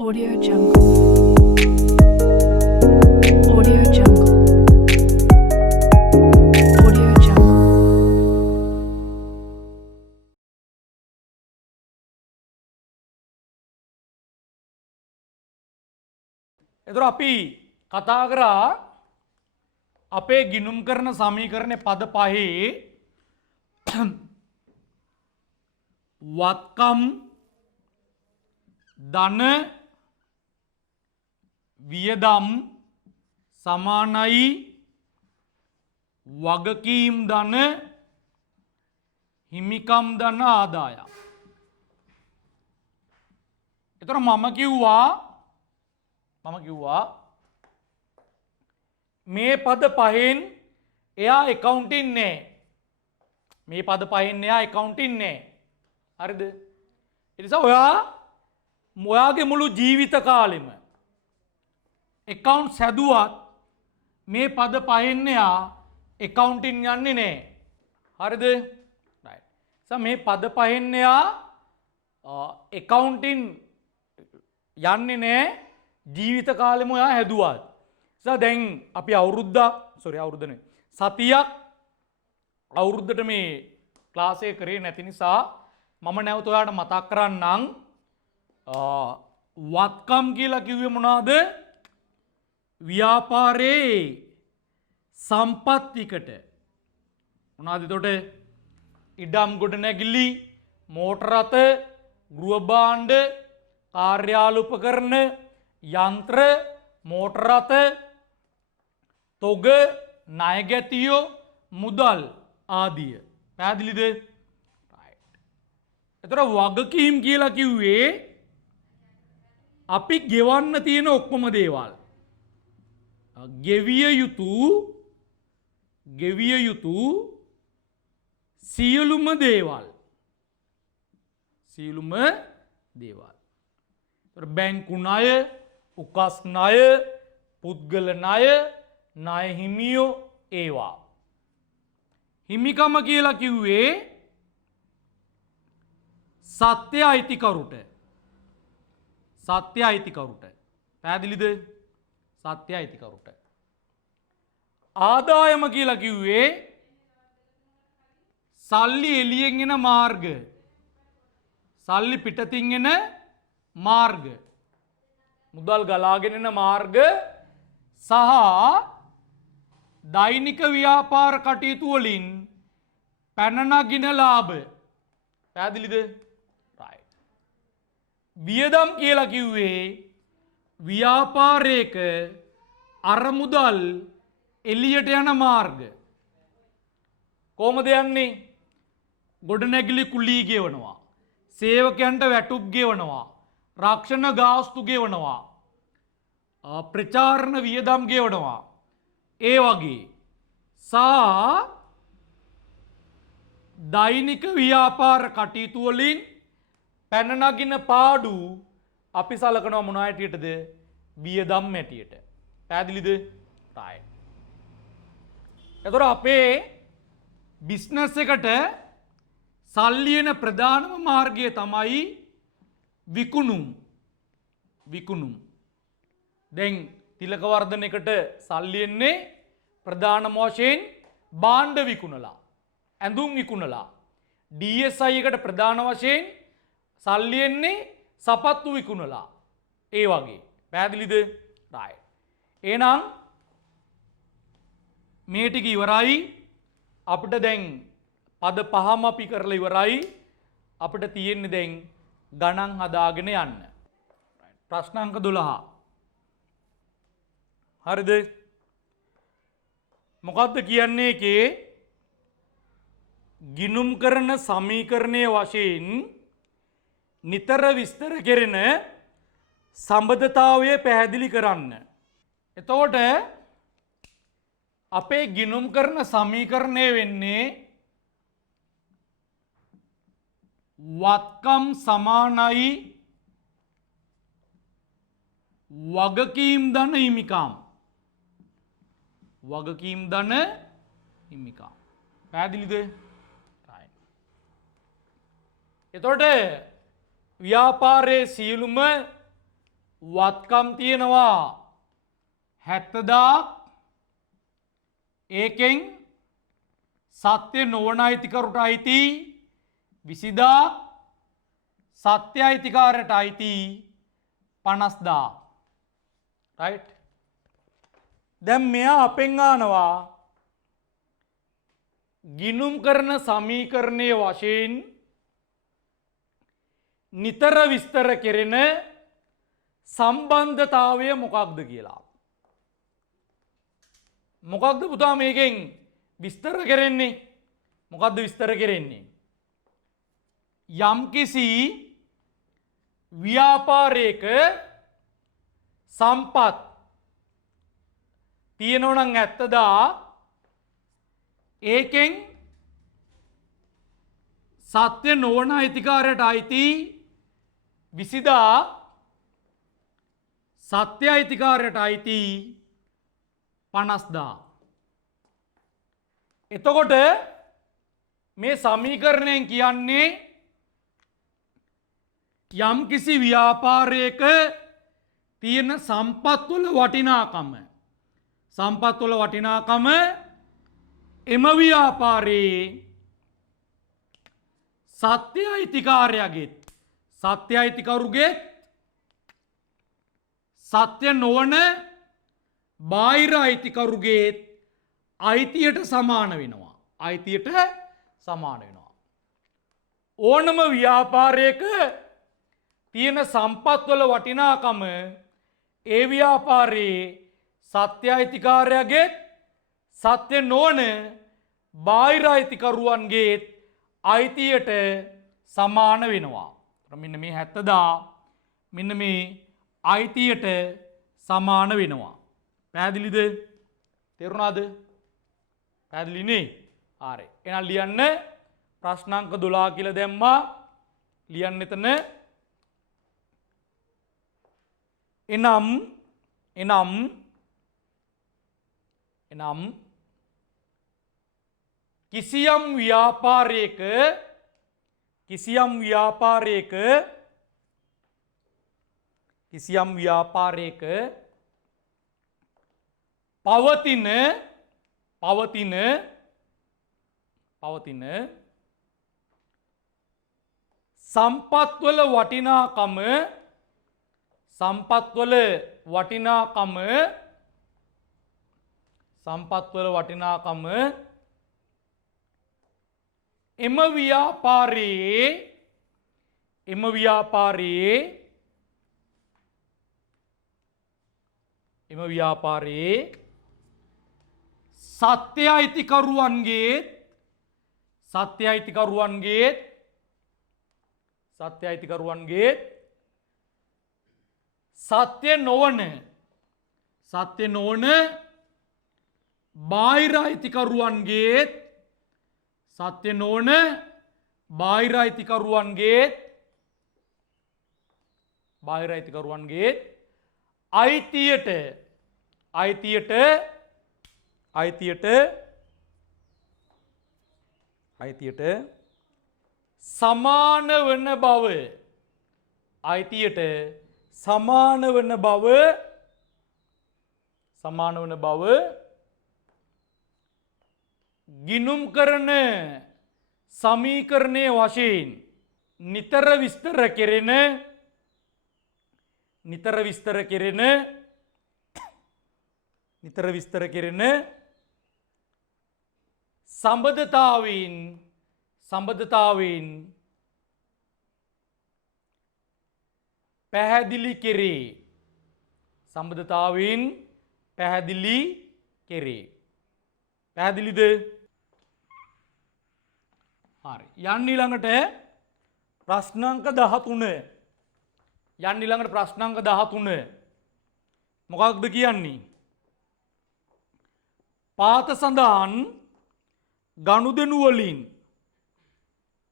Audio Jungle. Audio Jungle. Audio Jungle. එතකොට අපි කතා කරා අපේ ගිණුම් කරන සමීකරණේ පද පහේ වත්කම් ධන වියදම් සමානයි වගකීම් ධන හිමිකම් ධන ආදායම්. එතකොට මම කිව්වා මේ පද පහෙන් එයා එකවුන්ටින් නෑ. මේ පද පහෙන් එයා එකවුන්ටින් නෑ. හරිද? ඒ නිසා ඔයාගේ මුළු ජීවිත කාලෙම account හැදුවත් මේ පද පහෙන් එයා accounting යන්නේ නැහැ. හරිද? right. මේ පද පහෙන් එයා accounting යන්නේ නැහැ ජීවිත කාලෙම ඔයා හැදුවත්. දැන් අපි සතියක් අවුරුද්දට මේ ක්ලාස් එක කරේ නැති නිසා මම නැවත ඔයාලට මතක් කරන්නම්. වත්කම් කියලා කිව්වේ මොනවාද? ව්‍යාපාරයේ සම්පත්තිකට මොනවාද? එතකොට ඉඩම් ගොඩනැගිලි, මෝටර රථ, ගෘහ භාණ්ඩ, කාර්යාල උපකරණ, යන්ත්‍ර, මෝටර රථ, තොග, ණයගැතියෝ, මුදල් ආදිය. පැහැදිලිද? එතකොට වගකීම් කියලා කිව්වේ අපි ගෙවන්න තියෙන ඔක්කොම දේවල්. ගෙවිය යුතු සියලුම දේවල්. බැංකු ණය, උකස් ණය, පුද්ගල ණය, ණය හිමියෝ ඒවා. හිමිකම කියලා කිව්වේ සත්‍ය අයිතිකරුට. පැහැදිලිද? සත්‍ය අයිතිකරුට. ආදායම කියලා කිව්වේ සල්ලි එළියෙන් එන මාර්ග. සල්ලි පිටතින් එන මාර්ග. මුදල් ගලාගෙන එන මාර්ග සහ දෛනික ව්‍යාපාර කටයුතු වලින් පැන නගින ලාභ. පැහැදිලිද? වියදම් කියලා කිව්වේ ව්‍යාපාරයක අරමුදල් එළියට යන මාර්ග. කොහොමද යන්නේ? ගොඩනැගිලි කුලී ගෙවනවා, සේවකයන්ට වැටුප් ගෙවනවා, රක්ෂණ ගාස්තු ගෙවනවා, ප්‍රචාරණ වියදම් ගෙවනවා. ඒ වගේ සහ දෛනික ව්‍යාපාර කටයුතු වලින් පැන නගින පාඩු අපි සලකනවා මොන හැටියටද? වියදම් හැටියට. පැහැදිලිද? right. එතකොට අපේ බිස්නස් එකට සල්ලි එන ප්‍රධානම මාර්ගය තමයි විකුණුම්. දැන් තිලක වර්ධනයකට සල්ලි එන්නේ ප්‍රධානම වශයෙන් භාණ්ඩ විකුණලා, ඇඳුම් විකුණලා. DSI එකට ප්‍රධාන වශයෙන් සල්ලි එන්නේ සපත්තු විකුණලා. ඒ වගේ. පැහැදිලිද? right. එහෙනම් මේ ටික ඉවරයි. අපිට දැන් පද පහම අපි කරලා ඉවරයි. අපිට තියෙන්නේ දැන් ගණන් හදාගෙන යන්න. ප්‍රශ්න අංක 12. හරිද? මොකද්ද කියන්නේ එකේ ගිණුම් කරන සමීකරණයේ වශයෙන් නිතර විස්තර කෙරෙන සම්බන්ධතාවය පැහැදිලි කරන්න. එතකොට අපේ ගිණුම් කරන සමීකරණය වෙන්නේ වත්කම් සමානයි වගකීම් ධන හිමිකම්. පැහැදිලිද? එතකොට ව්‍යාපාරයේ සියලුම වත්කම් තියෙනවා 70,000ක්. ඒකෙන් සත්‍ය නොවන අයිතිකරුට අයිති 20,000ක්. සත්‍ය අයිතිකාරයට අයිති 50,000. රයිට්. දැන් මෙයා අපෙන් අහනවා ගිණුම් කරන සමීකරණයේ වශයෙන් නිතර විස්තර කෙරෙන සම්බන්ධතාවය මොකක්ද කියලා. මොකක්ද පුතා මේකෙන් විස්තර කෙරෙන්නේ? මොකක්ද විස්තර කෙරෙන්නේ? යම්කිසි ව්‍යාපාරයක සම්පත් තියෙනවා නම් 70,000 ඒකෙන් සත්‍ය නොවන අයිතිකාරයට අයිති 20,000 සත්‍ය අයිතිකාරයට අයිති 50,000. එතකොට මේ සමීකරණයෙන් කියන්නේ යම්කිසි ව්‍යාපාරයක තියෙන සම්පත්වල වටිනාකම එම ව්‍යාපාරයේ සත්‍ය අයිතිකාරයාගෙත් සත්‍ය අයිතිකරුගෙත් සත්‍ය නොවන බාහිර අයිතිකරුගේත් අයිතියට සමාන වෙනවා. අයිතියට සමාන වෙනවා. ඕනම ව්‍යාපාරයක තියෙන සම්පත්වල වටිනාකම ඒ ව්‍යාපාරයේ සත්‍ය අයිතිකාරයාගෙත් සත්‍ය නොවන බාහිර අයිතිකරුවන්ගේත් අයිතියට සමාන වෙනවා. මෙන්න මේ 70,000 මෙන්න මේ අයිතියට සමාන වෙනවා. පැහැදිලිද? තේරුණාද? පැහැදිලිනේ? හරි. එහෙනම් ලියන්න ප්‍රශ්නාංක 12 කියලා දැම්මා. ලියන්න එතන. එනම් කිසියම් ව්‍යාපාරයක පවතින සම්පත්වල වටිනාකම එම ව්‍යාපාරයේ සත්‍ය අයිතිකරුවන්ගේත් සත්‍ය නොවන බාහිර අයිතිකරුවන්ගේත් අයිතියට සමාන වන බව ගිණුම් කරන සමීකරණයේ වශයෙන් නිතර විස්තර කෙරෙන සම්බන්ධතාවයෙන් පැහැදිලි කෙරේ. පැහැදිලිද? හරි. යන්න ඊළඟට ප්‍රශ්නාංක 13. මොකක්ද කියන්නේ? පාත සඳහන් ගනුදෙනු වලින්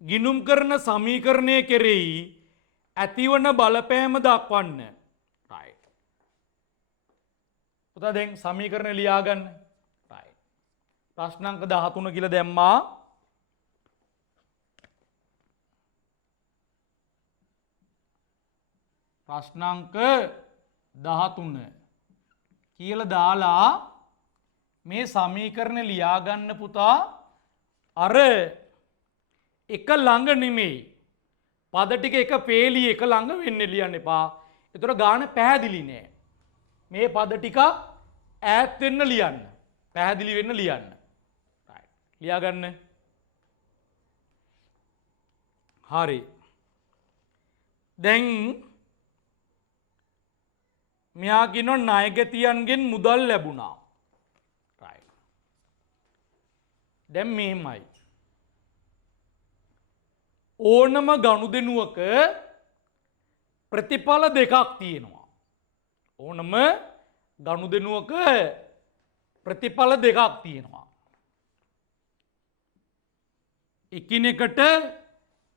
ගිණුම් කරන සමීකරණය කෙරෙහි ඇතිවන බලපෑම දක්වන්න. රයිට්. පුතා දැන් සමීකරණ ලියා ගන්න. රයිට්. ප්‍රශ්නාංක 13 කියලා දැම්මා. ප්‍රශ්නාංක 13 කියලා දාලා මේ සමීකරණ ලියා ගන්න පුතා. අර එක ළඟ නෙමෙයි. පද ටික එක පේලිය එක ළඟ වෙන්න ලියන්න එපා. ඒතර ගාන පැහැදිලි නෑ. මේ පද ටික ඈත් වෙන්න ලියන්න. පැහැදිලි වෙන්න ලියන්න. right. ලියා ගන්න. හරි. දැන් මෙයා කියනවා ණයගැතියන්ගෙන් මුදල් ලැබුණා. right. දැන් මෙහෙමයි. ඕනම ගනුදෙනුවක ප්‍රතිඵල දෙකක් තියෙනවා. ඕනම ගනුදෙනුවක ප්‍රතිඵල දෙකක් තියෙනවා. එකිනෙකට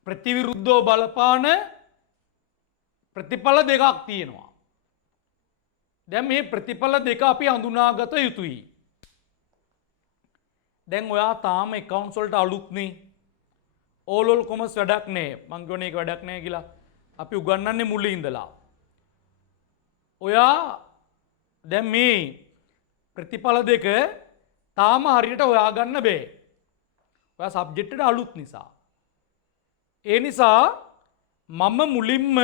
ප්‍රතිවිරුද්ධව බලපාන ප්‍රතිඵල දෙකක් තියෙනවා. දැන් මේ ප්‍රතිඵල දෙක අපි හඳුනාගත යුතුයි. දැන් ඔයා තාම accounts වලට අලුත් නේ. ඕලොල් කොමර්ස් වැඩක් නෑ. මං කියන්නේ ඒක වැඩක් නෑ කියලා. අපි උගන්වන්නේ මුලින් ඉඳලා. ඔයා දැන් මේ ප්‍රතිඵල දෙක තාම හරියට හොයාගන්න බෑ. ඔයා සබ්ජෙක්ට් එකට අලුත් නිසා. ඒ නිසා මම මුලින්ම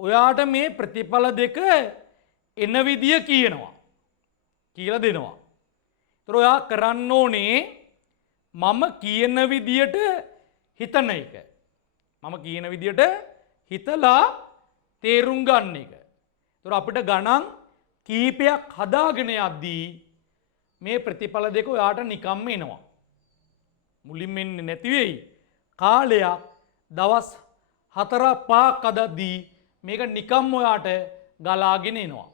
ඔයාට මේ ප්‍රතිඵල දෙක එන විදිය කියනවා. කියලා දෙනවා. ඒතර ඔයා කරන්න ඕනේ මම කියන විදියට හිතන එක. මම කියන විදියට හිතලා තේරුම් ගන්න එක. ඒතර අපිට ගණන් කීපයක් හදාගෙන යද්දී මේ ප්‍රතිඵල දෙක ඔයාට නිකම්ම එනවා. මුලින්ම එන්නේ නැති වෙයි. කාලයක් දවස් 4-5ක් අදදී මේක නිකම්ම ඔයාට ගලාගෙන එනවා.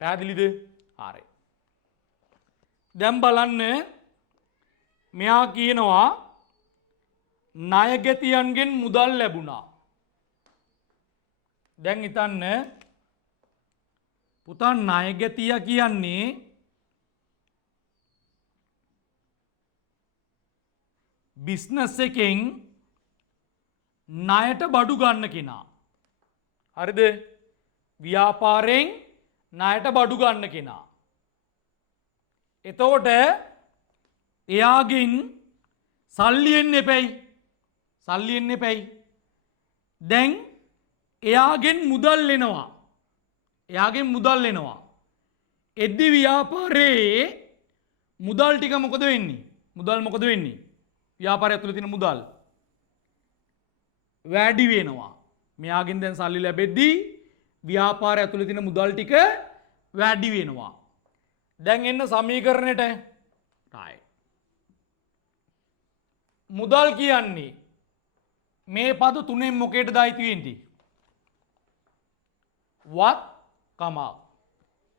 පැහැදිලිද? හරි. දැන් බලන්න මෙයා කියනවා ණයගැතියන්ගෙන් මුදල් ලැබුණා. දැන් හිතන්න පුතා ණයගැතිය කියන්නේ බිස්නස් එකෙන් ණයට බඩු ගන්න කෙනා. හරිද? ව්‍යාපාරයෙන් ණයට බඩු ගන්න කෙනා. එතකොට එයාගෙන් සල්ලි එන්න එපැයි. සල්ලි එන්න එපැයි. දැන් එයාගෙන් මුදල් එනවා. එයාගෙන් මුදල් එනවා. එද්දි ව්‍යාපාරයේ මුදල් ටික මොකද වෙන්නේ? මුදල් මොකද වෙන්නේ? ව්‍යාපාරය ඇතුළේ තියෙන මුදල් වැඩි වෙනවා. මෙයාගෙන් දැන් සල්ලි ලැබෙද්දී ව්‍යාපාරය ඇතුළේ තියෙන මුදල් ටික වැඩි වෙනවා. දැන් එන්න සමීකරණයට. right. මුදල් කියන්නේ මේ පද තුනෙන් මොකේටද අයිති වෙන්නේ? වත් කමා.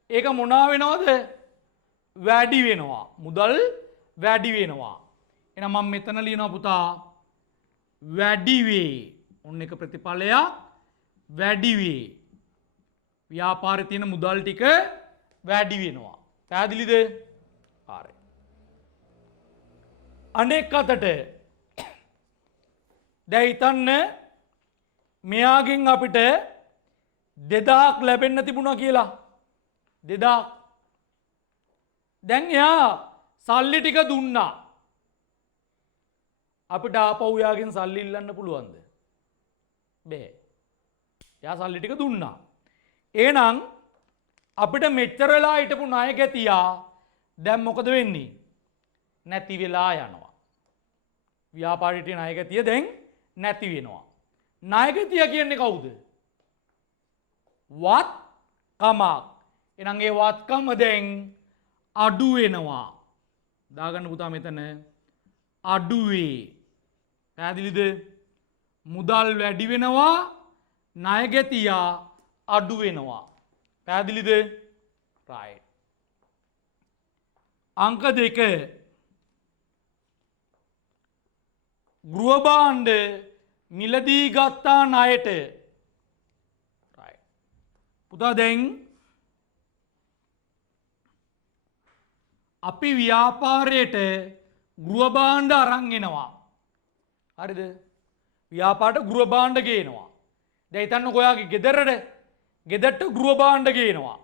ඒක මොනවා වෙනවද? වැඩි වෙනවා. මුදල් වැඩි වෙනවා. එහෙනම් මම මෙතන ලියනවා පුතා වැඩි වේ. ඔන්න එක ප්‍රතිඵලයක් වැඩි වේ. ව්‍යාපාරේ තියෙන මුදල් ටික වැඩි වෙනවා. පැහැදිලිද? හරි. අනෙක් අතට දැන් හිතන්න මෙයාගෙන් අපිට 2000ක් ලැබෙන්න තිබුණා කියලා. 2000. දැන් එයා සල්ලි ටික දුන්නා. අපිට ආපහු යාගෙන් සල්ලි ඉල්ලන්න පුළුවන්ද? බෑ. එයා සල්ලි ටික දුන්නා. එහෙනම් අපිට මෙච්චර වෙලා හිටපු ණයගැතියා දැන් මොකද වෙන්නේ? නැති වෙලා යනවා. ව්‍යාපාරයේ ණයගැතිය දැන් නැති වෙනවා. ණයගැතිය කියන්නේ කවුද? වත්කමක්. එහෙනම් ඒ වත්කම දැන් අඩු වෙනවා. දාගන්න පුතා මෙතන අඩු වේ. පැහැදිලිද? මුදල් වැඩි වෙනවා, ණයගැතියා අඩු වෙනවා. පැහැදිලිද? right. අංක 2 ගෘහ භාණ්ඩ මිලදී ගත්තා ණයට. right. පුතා දැන් අපි ව්‍යාපාරයට ගෘහ භාණ්ඩ අරන් එනවා. හරිද? ව්‍යාපාරට ගෘහ භාණ්ඩ ගේනවා. දැන් හිතන්නකෝ ඔයාගේ ගෙදරට ගෙදරට ගෘහ භාණ්ඩ ගේනවා.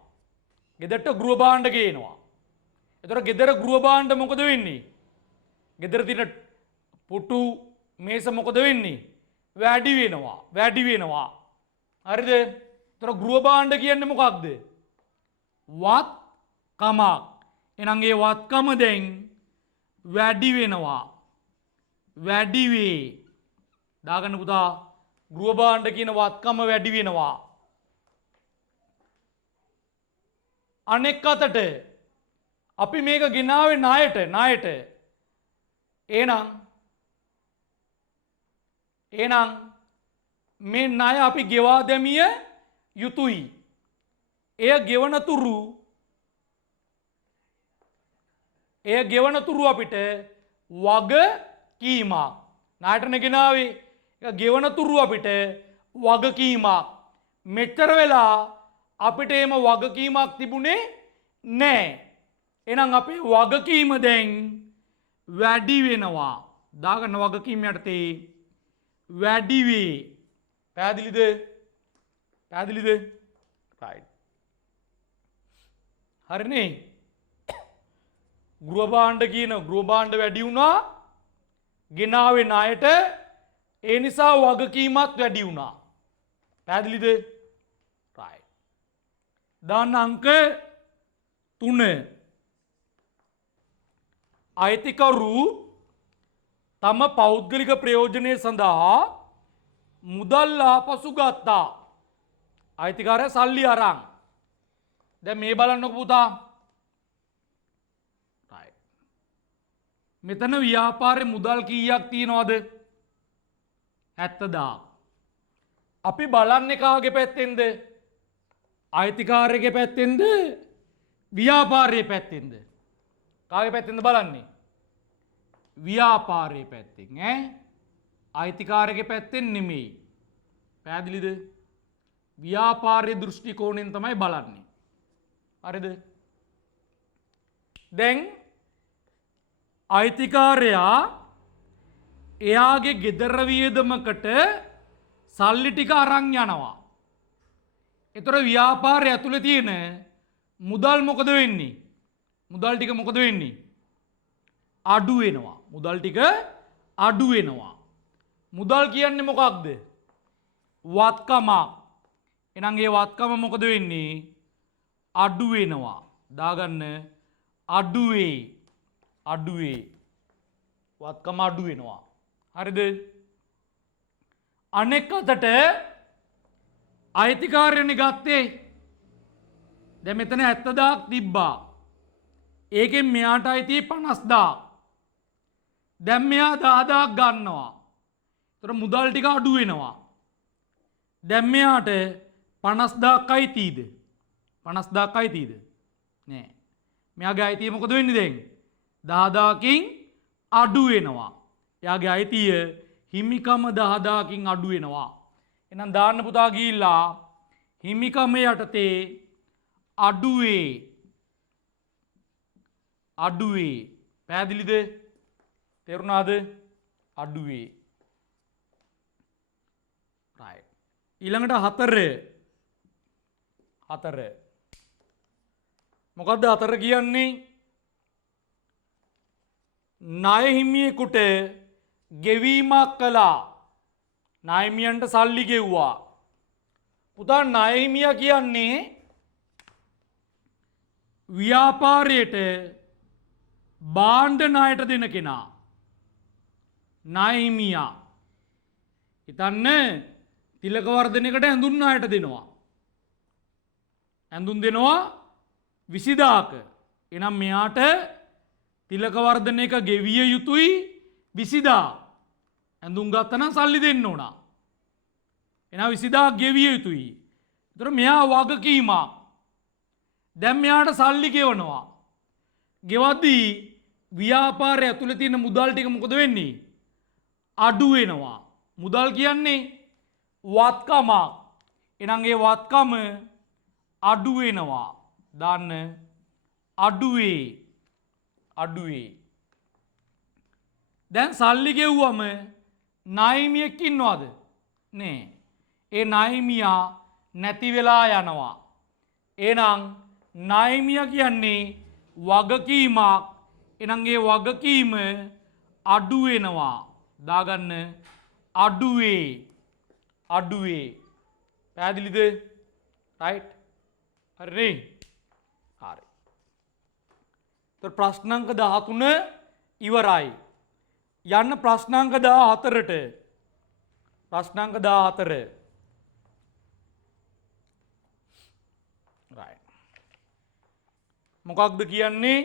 ගෙදරට ගෘහ භාණ්ඩ ගේනවා. එතකොට ගෙදර ගෘහ භාණ්ඩ මොකද වෙන්නේ? ගෙදර තියෙන පුටු මේස මොකද වෙන්නේ? වැඩි වෙනවා. වැඩි වෙනවා. හරිද? එතකොට ගෘහ භාණ්ඩ කියන්නේ මොකක්ද? වත්කමක්. එහෙනම් ඒ වත්කම දැන් වැඩි වෙනවා. වැඩි වේ. දාගන්න පුතා ගෘහ භාණ්ඩ කියන වත්කම වැඩි වෙනවා. අනෙක් අතට අපි මේක ගෙනාවේ ණයට. එහෙනම් මේ ණය අපි ගෙවා දැමිය යුතුයි. එය ගෙවන තුරු අපිට වගකීමක්. ණයටනේ ගෙනාවේ. ඒක ගෙවන තුරු අපිට වගකීමක්. මෙච්චර වෙලා අපිට එහෙම වගකීමක් තිබුණේ නැහැ. එහෙනම් අපේ වගකීම දැන් වැඩි වෙනවා. දාගන්න වගකීම යටතේ වැඩි වේ. පැහැදිලිද? right. හරිනේ. ගෘහ භාණ්ඩ වැඩි වුණා. ගෙනාවේ ණයට. ඒ නිසා වගකීමත් වැඩි වුණා. පැහැදිලිද? right. දාන්න අංක 3. අයිතිකරු තම පෞද්ගලික ප්‍රයෝජනය සඳහා මුදල් ආපසු ගත්තා. අයිතිකාරයා සල්ලි අරන්. දැන් මේ බලන්නකො පුතා. right. මෙතන ව්‍යාපාරේ මුදල් කීයක් තියනවද? 70000. අපි බලන්නේ කාගේ පැත්තෙන්ද? අයිතිකාරයේ පැත්තෙන්ද? ව්‍යාපාරයේ පැත්තෙන්ද? කාගේ පැත්තෙන්ද බලන්නේ? ව්‍යාපාරයේ පැත්තෙන් අයිතිකාරයේ පැත්තෙන් නෙමෙයි. පැහැදිලිද? ව්‍යාපාරයේ දෘෂ්ටි කෝණයෙන් තමයි බලන්නේ. හරිද? දැන් අයිතිකාරයා එයාගේ ගෙදර වියදමකට සල්ලි ටික අරන් යනවා. ඒතර ව්‍යාපාරය ඇතුලේ තියෙන මුදල් මොකද වෙන්නේ? මුදල් ටික මොකද වෙන්නේ? අඩු වෙනවා. මුදල් ටික අඩු වෙනවා. මුදල් කියන්නේ මොකක්ද? වත්කම. එහෙනම් ඒ වත්කම මොකද වෙන්නේ? අඩු වෙනවා. දාගන්න අඩු වේ. වත්කම අඩු වෙනවා. හරිද? අනෙක් අතට අයිතිකාරයනේ ගත්තේ. දැන් මෙතන 70000ක් තිබ්බා. ඒකෙන් මෙයාට අයිති 50000. දැන් මෙයා 10000ක් ගන්නවා. ඒතර මුදල් ටික අඩු වෙනවා. දැන් මෙයාට 50000ක් අයිතිද? 50000ක් අයිතිද? නෑ. මෙයාගේ අයිතිය මොකද වෙන්නේ දැන්? 10000කින් අඩු වෙනවා. එයාගේ අයිතිය හිමිකම 10000කින් අඩු වෙනවා. එහෙනම් දාන්න පුතා ගිහිල්ලා හිමිකම යටතේ අඩුවේ. පැහැදිලිද? තේරුණාද? අඩුවේ. right. ඊළඟට 4. මොකද්ද 4 කියන්නේ? ණය හිමියෙකුට ගෙවීමක් කළා. ණය හිමියන්ට සල්ලි ගෙව්වා. පුතා ණය හිමියා කියන්නේ ව්‍යාපාරයට භාණ්ඩ ණයට දෙන කෙනා. ණය හිමියා. හිතන්න තිලක වර්ධනයකට ඇඳුම් ණයට දෙනවා. ඇඳුම් දෙනවා 20000ක. එහෙනම් මෙයාට තිලක වර්ධනයක ගෙවිය යුතුයි 20000. ඇඳුම් ගත්තා නම් සල්ලි දෙන්න ඕන. එහෙනම් 20000ක් ගෙවිය යුතුයි. ඒතර මෙයා වගකීමක්. දැන් මෙයාට සල්ලි ගෙවනවා. ගෙවද්දී ව්‍යාපාරය ඇතුලේ තියෙන මුදල් ටික මොකද වෙන්නේ? අඩු වෙනවා. මුදල් කියන්නේ වත්කමක්. එහෙනම් ඒ වත්කම අඩු වෙනවා. දාන්න අඩුවේ. දැන් සල්ලි ගෙව්වම ණය හිමියෙක් ඉන්නවද? නෑ. ඒ ණය හිමියා නැති වෙලා යනවා. එහෙනම් ණයමිය කියන්නේ වගකීමක්. එහෙනම් ඒ වගකීම අඩු වෙනවා. දාගන්න අඩුවේ. අඩුවේ. පැහැදිලිද? රයිට්. හරි. හරි. તો ප්‍රශ්නාංක 13 ඉවරයි. යන්න ප්‍රශ්නාංක 14ට. ප්‍රශ්නාංක 14. right. මොකක්ද කියන්නේ?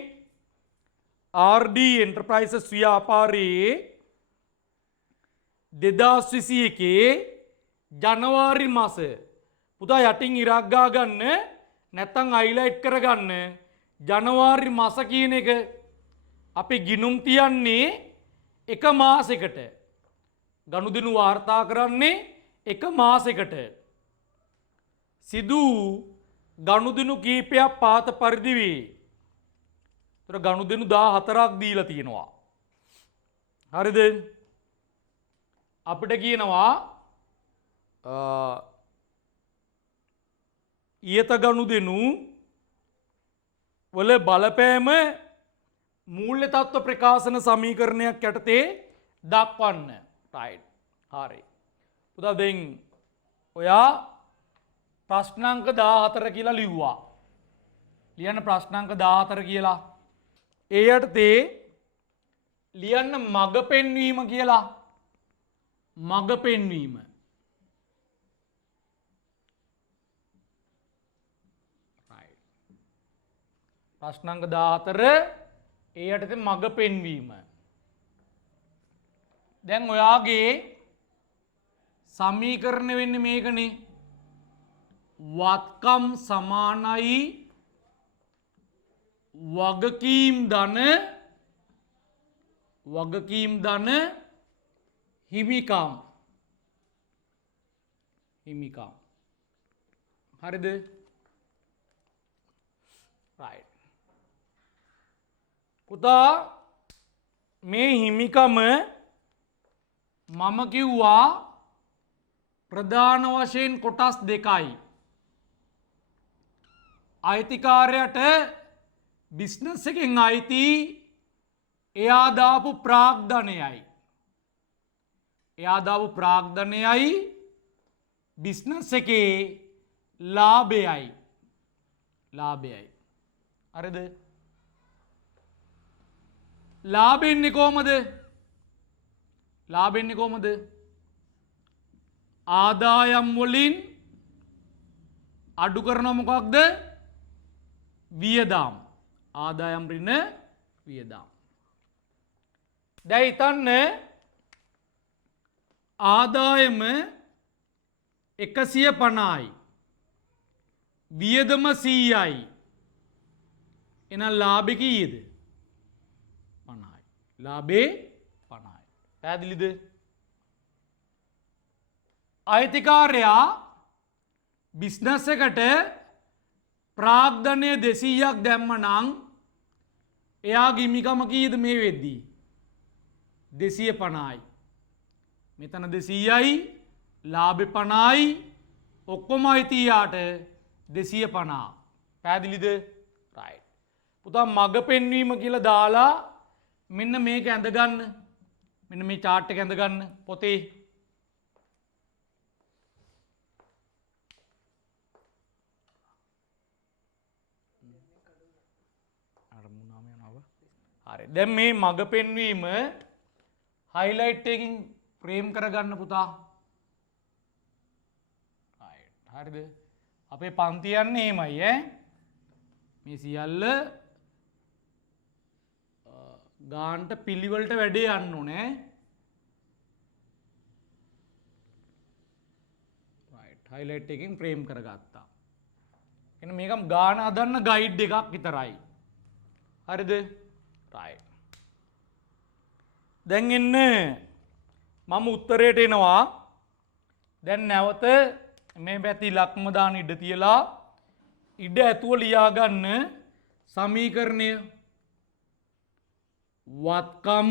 RD Enterprises ව්‍යාපාරයේ 2021 ජනවාරි මාස පුතා යටින් ඉරක් ගා ගන්න නැත්නම් හයිලයිට් කරගන්න. ජනවාරි මාස කියන එක අපි ගිනුම් තියන්නේ එක මාසයකට. ගනුදෙනු වාර්තා කරන්නේ එක මාසයකට. සිදු ගනුදෙනු කීපයක් පාත පරිදි වේ. ඒතර ගනුදෙනු 14ක් දීලා තියෙනවා. හරිද? අපිට කියනවා ඊයත ගනුදෙනු වල බලපෑම මූල්‍ය තත්ත්ව ප්‍රකාශන සමීකරණයක් යටතේ දක්වන්න. right. හරි. පුතා දැන් ඔයා ප්‍රශ්නාංක 14 කියලා ලිව්වා. ලියන්න ප්‍රශ්නාංක 14 කියලා. ඒ යටතේ ලියන්න මග පෙන්වීම කියලා. මග පෙන්වීම. right. ප්‍රශ්නාංක 14 ඒ යටතේ මග පෙන්වීම. දැන් ඔයාගේ සමීකරණ වෙන්නේ මේකනේ. වත්කම් සමානයි වගකීම් ධන හිමිකම්. හරිද? right. පුතා මේ හිමිකම මම කිව්වා ප්‍රධාන වශයෙන් කොටස් දෙකයි. අයිතිකාරයට බිස්නස් එකෙන් අයිති එයා දාපු ප්‍රාග්ධනයයි. එයා දාපු ප්‍රාග්ධනයයි බිස්නස් එකේ ලාභයයි. හරිද? ලාභෙන්නේ කොහමද? ආදායම් වලින් අඩු කරන මොකක්ද? වියදම්. ආදායම් ඍණ වියදම්. දැන් හිතන්න ආදායම 150යි. වියදම 100යි. එහෙනම් ලාභේ කීයද? 50යි. ලාභේ 50යි. පැහැදිලිද? අයිතිකාරයා බිස්නස් එකට ප්‍රාග්ධනය 200ක් දැම්ම නම් එයාගේ හිමිකම කීයද මේ වෙද්දී? 250යි. මෙතන 200යි, ලාභේ 50යි, ඔක්කොම අයිතියාට 250. පැහැදිලිද? right. පුතා මග පෙන්වීම කියලා දාලා මෙන්න මේක ඇඳගන්න. මෙන්න මේ chart එක ඇඳගන්න පොතේ. හරි. දැන් මේ මග පෙන්වීම highlight එකකින් frame කරගන්න පුතා. right. හරිද? අපේ පන්ති යන්නේ එහෙමයි ඈ. මේ සියල්ල ගාන්ට පිළිවෙලට වැඩේ යන්න ඕනේ. right. highlight එකකින් frame කරගත්තා. එහෙනම් මේකම ගාන හදන්න ගයිඩ් එකක් විතරයි. හරිද? right. දැන් එන්න මම උත්තරයට එනවා. දැන් නැවත මේ පැති ලක්ම දාන ඉඩ තියලා ඉඩ ඇතුව ලියා ගන්න සමීකරණය. වත්කම්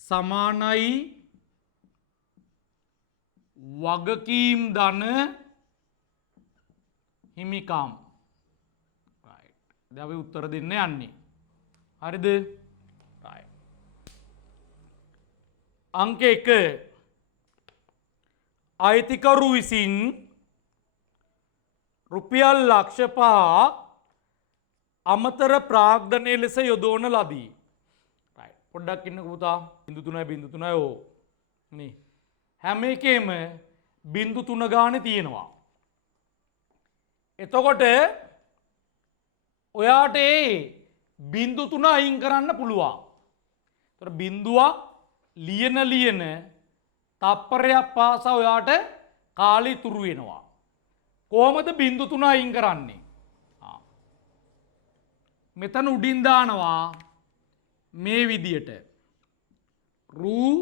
සමානයි වගකීම් ධන හිමිකම්. දැන් අපි උත්තර දෙන්න යන්නේ. හරිද? right. අංක 1 අයිතිකරු විසින් රුපියල් ලක්ෂ 5 අමතර ප්‍රාග්ධනය ලෙස යොදවන ලදී. right. පොඩ්ඩක් ඉන්නකෝ පුතා. 0.3 ඕ. නේ. හැම එකෙම 0.3 ගානේ තියෙනවා. එතකොට ඔයාට ඒ 0.3 අයින් කරන්න පුළුවන්. ඒතර බිඳුවක් ලියන තප්පරයක් පාසා ඔයාට කාලය ඉතුරු වෙනවා. කොහොමද 0.3 අයින් කරන්නේ? මෙතන උඩින් දානවා මේ විදියට. රූ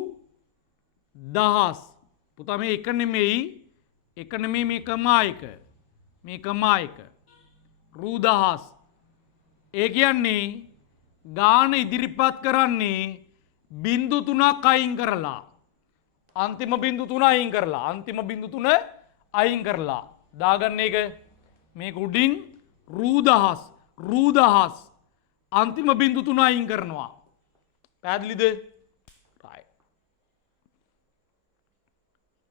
දහස්. පුතා මේ එක නෙමෙයි මේකමා එක. මේකමා එක. රූ දහස්. ඒ කියන්නේ ගාන ඉදිරිපත් කරන්නේ 0.3ක් අයින් කරලා. අන්තිම 0.3 අයින් කරලා. අන්තිම 0.3 අයින් කරලා. දාගන්න එක මේක උඩින් රූ දහස්. අන්තිම 0.3 අයින් කරනවා. පැහැදිලිද? right.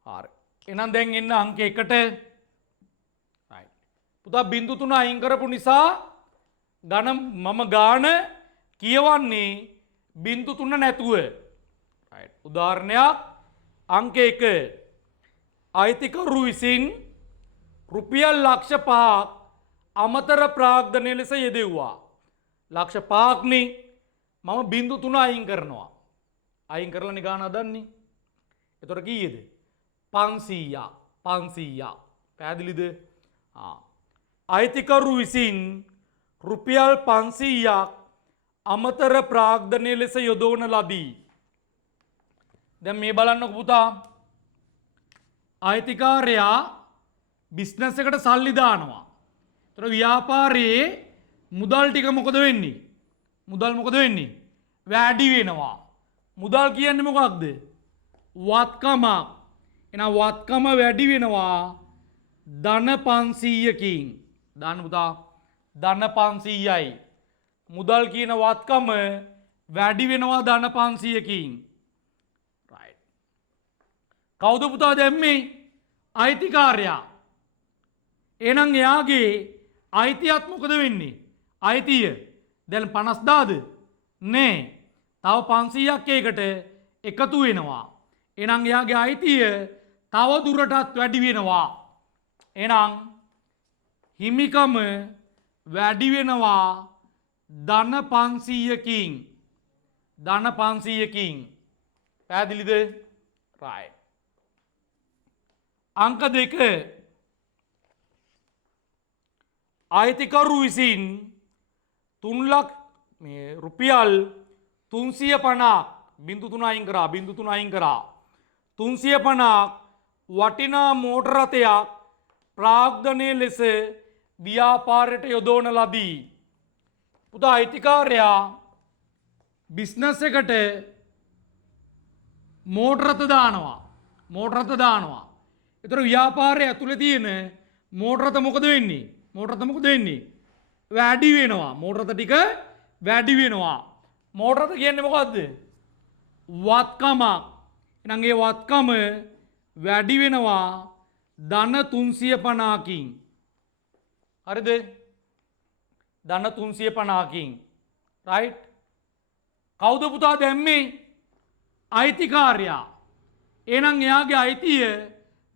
හරි. එහෙනම් දැන් එන්න අංක 1ට. right. පුතා 0.3 අයින් කරපු නිසා මම ගාන කියවන්නේ 0.3 නැතුව. right. උදාහරණයක් අංක 1 අයිතිකරු විසින් රුපියල් ලක්ෂ 5ක් අමතර ප්‍රාග්ධනය ලෙස යෙදෙව්වා. ලක්ෂ 5ක් නේ මම 0.3 අයින් කරනවා. අයින් කරලානේ ගාන හදන්නේ. එතකොට කීයද? 500. පැහැදිලිද? අයිතිකරු විසින් රුපියල් 500ක් අමතර ප්‍රාග්ධනය ලෙස යොදවන ලදී. දැන් මේ බලන්නකො පුතා. අයිතිකාරයා බිස්නස් එකට සල්ලි දානවා. ඒතර ව්‍යාපාරයේ මුදල් ටික මොකද වෙන්නේ? වැඩි වෙනවා. මුදල් කියන්නේ මොකක්ද? වත්කමක්. එහෙනම් වත්කම වැඩි වෙනවා ධන 500කින්. දාන්න පුතා. ධන 500යි. මුදල් කියන වත්කම වැඩි වෙනවා ධන 500කින්. right. කවුද පුතා දැම්මේ? අයිතිකාරයා. එහෙනම් එයාගේ අයිතියත් මොකද වෙන්නේ? අයිතිය දැන් 50000ද? නෑ. තව 500ක් ඒකට එකතු වෙනවා. එහෙනම් එයාගේ අයිතිය තව දුරටත් වැඩි වෙනවා. එහෙනම් හිමිකම වැඩි වෙනවා ධන 500කින්. පැහැදිලිද? right. අංක 2 අයිතිකරු විසින් රුපියල් 350ක් 0.3 අයින් කරා 350ක් වටිනා මෝටර රථයක් ප්‍රාග්ධනය ලෙස ව්‍යාපාරයට යොදවන ලදී. පුතා අයිතිකාරයා බිස්නස් එකට මෝටර රථ දානවා. ඒතර ව්‍යාපාරය ඇතුලේ තියෙන මෝටර රථ මොකද වෙන්නේ? වැඩි වෙනවා. මෝටර රථ ටික වැඩි වෙනවා. මෝටර රථ කියන්නේ මොකද්ද? වත්කමක්. එහෙනම් ඒ වත්කම වැඩි වෙනවා ධන 350කින්. හරිද? ධන 350කින්. right. කවුද පුතා දැම්මේ? අයිතිකාරයා. එහෙනම් එයාගේ අයිතිය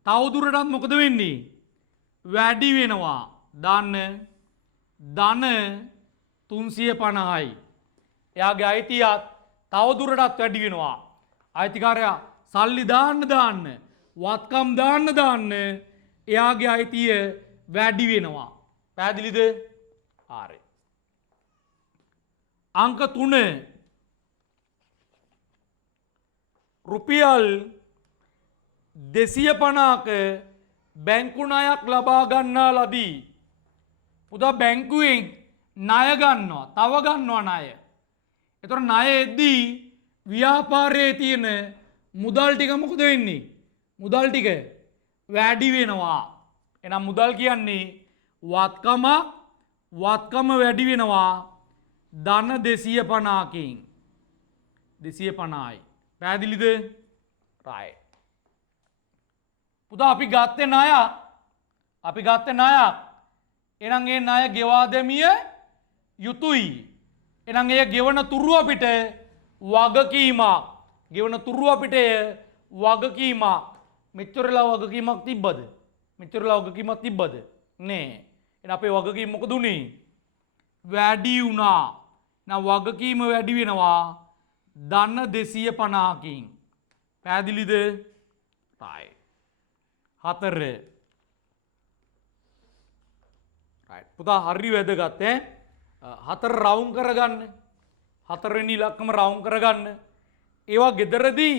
තවදුරටත් මොකද වෙන්නේ? වැඩි වෙනවා. ධන 350යි. එයාගේ අයිතියත් තවදුරටත් වැඩි වෙනවා. අයිතිකාරයා සල්ලි දාන්න වත්කම් දාන්න එයාගේ අයිතිය වැඩි වෙනවා. පැහැදිලිද? හරි. අංක 3 රුපියල් 250ක බැංකු ණයක් ලබා ගන්නා ලදී. පුතා බැංකුවෙන් ණය ගන්නවා. තව ගන්නවා ණය. එතකොට ණය එද්දී ව්‍යාපාරයේ තියෙන මුදල් ටික මොකද වෙන්නේ? මුදල් ටික වැඩි වෙනවා. එහෙනම් මුදල් කියන්නේ වත්කම වැඩි වෙනවා ධන 250කින්. 250යි. පැහැදිලිද? right. පුතා අපි ගත්තේ ණයක්. එහෙනම් ඒ ණය ගෙවා දැමිය යුතුයි. එහෙනම් ඒ ගෙවන තුරු අපිට වගකීමක්. ගෙවන තුරු අපිට වගකීමක්. මෙච්චරලා වගකීමක් තිබ්බද? නෑ. එහෙනම් අපේ වගකීම මොකද උනේ? වැඩි වුණා. එහෙනම් වගකීම වැඩි වෙනවා ධන 250කින්. පැහැදිලිද? right. 4. right. පුතා හරි වැදගත් ඈ. 4 රවුම් කරගන්න. 4 වෙනි ඉලක්කම රවුම් කරගන්න. ඒවා ගෙදරදී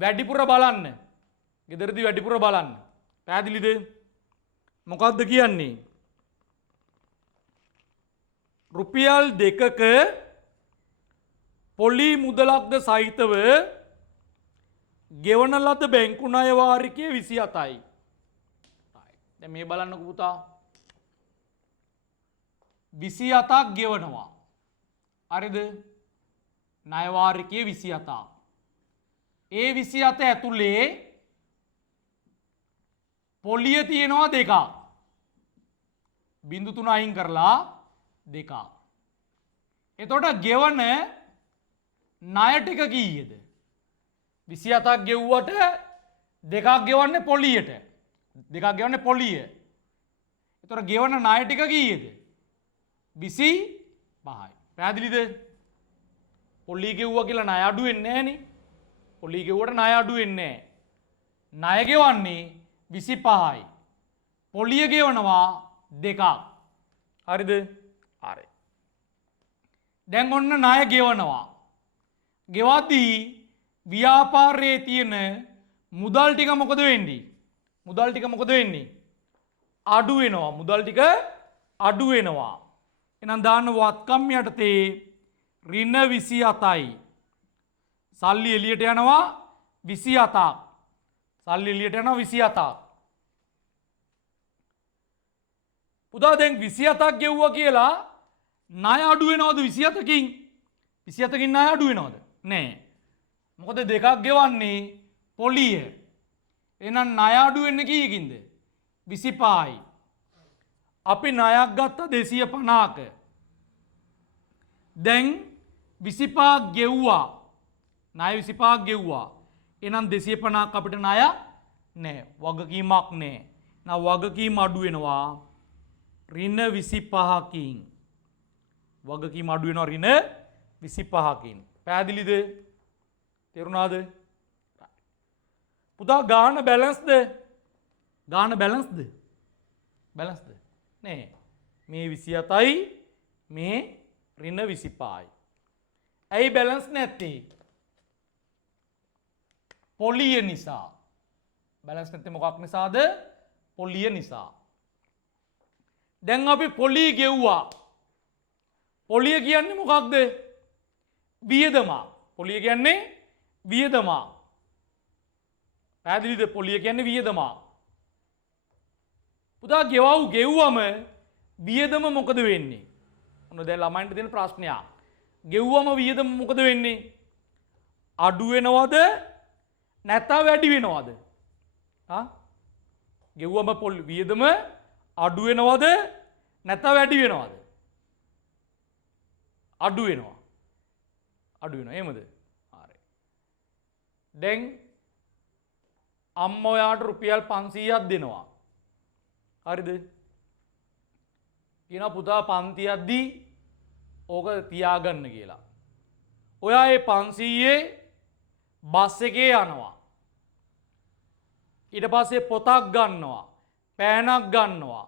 වැඩිපුර බලන්න. පැහැදිලිද? මොකක්ද කියන්නේ? රුපියල් 2ක පොලි මුදලක්ද සහිතව ගෙවන ලද බැංකු ණය වාරිකය 27යි. දැන් මේ බලන්නකෝ පුතා. 27ක් ගෙවනවා. හරිද? ණය වාරිකය 27ක්. ඒ 27 ඇතුලේ පොලිය තියෙනවා 2ක්. 0.3 අයින් කරලා 2ක්. එතකොට ගෙවන ණය ටික කීයද? 27ක් ගෙව්වට 2ක් ගෙවන්නේ පොලියට. එතකොට ගෙවන ණය ටික කීයද? 25යි. පැහැදිලිද? පොලිය ගෙවුවා කියලා ණය අඩු වෙන්නේ නැහනේ. පොලිය ගෙවුවට ණය අඩු වෙන්නේ නැහැ. ණය ගෙවන්නේ 25යි. පොලිය ගෙවනවා 2ක්. හරිද? හරි. දැන් ඔන්න ණය ගෙවනවා. ගෙවද්දී ව්‍යාපාරයේ තියෙන මුදල් ටික මොකද වෙන්නේ? අඩු වෙනවා. එහෙනම් දාන්න වත්කම් යටතේ ඍණ 27යි. සල්ලි එළියට යනවා 27ක්. පුතා දැන් 27ක් ගෙවුවා කියලා ණය අඩු වෙනවද 27කින්? 27කින් ණය අඩු වෙනවද? නෑ. මොකද 2ක් ගෙවන්නේ පොලිය. එහෙනම් ණය අඩු වෙන්නේ කීයකින්ද? 25යි. අපි ණයක් ගත්තා 250ක. දැන් 25ක් ගෙව්වා. ණය 25ක් ගෙව්වා. එහෙනම් 250ක් අපිට ණය නෑ. වගකීමක් නෑ. එහෙනම් වගකීම අඩු වෙනවා ඍණ 25කින්. පැහැදිලිද? තේරුණාද? පුතා ගාන බැලන්ස්ද? නෑ. මේ 27යි මේ ඍණ 25යි. ඇයි බැලන්ස් නැත්තේ? පොලිය නිසා. බැලන්ස් නැත්තේ මොකක් නිසාද? පොලිය නිසා. දැන් අපි පොලිය ගෙව්වා. පොලිය කියන්නේ මොකක්ද? වියදමක්. පැහැදිලිද? පොලිය කියන්නේ වියදමක්. පුතා ගෙව්වම වියදම මොකද වෙන්නේ? ඔන්න දැන් ළමයින්ට දෙන ප්‍රශ්නයක්. ගෙව්වම වියදම මොකද වෙන්නේ? අඩු වෙනවද නැත්නම් වැඩි වෙනවද? ගෙව්වම වියදම අඩු වෙනවද නැත්නම් වැඩි වෙනවද? අඩු වෙනවා. එහෙමද? හරි. දැන් අම්මා ඔයාට රුපියල් 500ක් දෙනවා. හරිද? කියනවා පුතා පන්තියක්දී ඕක තියාගන්න කියලා. ඔයා ඒ 500 බස් එකේ යනවා. ඊට පස්සේ පොතක් ගන්නවා. පෑනක් ගන්නවා.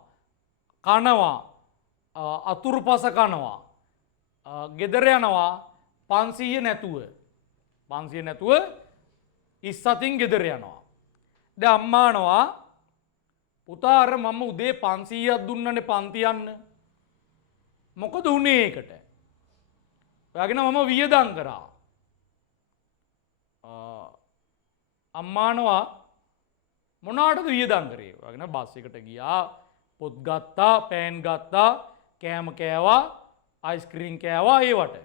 කනවා. අතුරුපස කනවා. ගෙදර යනවා 500 නැතුව. ඉස්සතින් ගෙදර යනවා. දැන් අම්මා අහනවා පුතා අර මම උදේ 500ක් දුන්නනේ පන්ති යන්න. මොකද උනේ ඒකට? ඔයාගෙන මම වියදම් කරා. අම්මා අහනවා මොනාටද වියදම් කරේ? වගේ බස් එකට ගියා, පොත් ගත්තා, පෑන් ගත්තා, කෑම කෑවා, අයිස්ක්‍රීම් කෑවා ඒවට.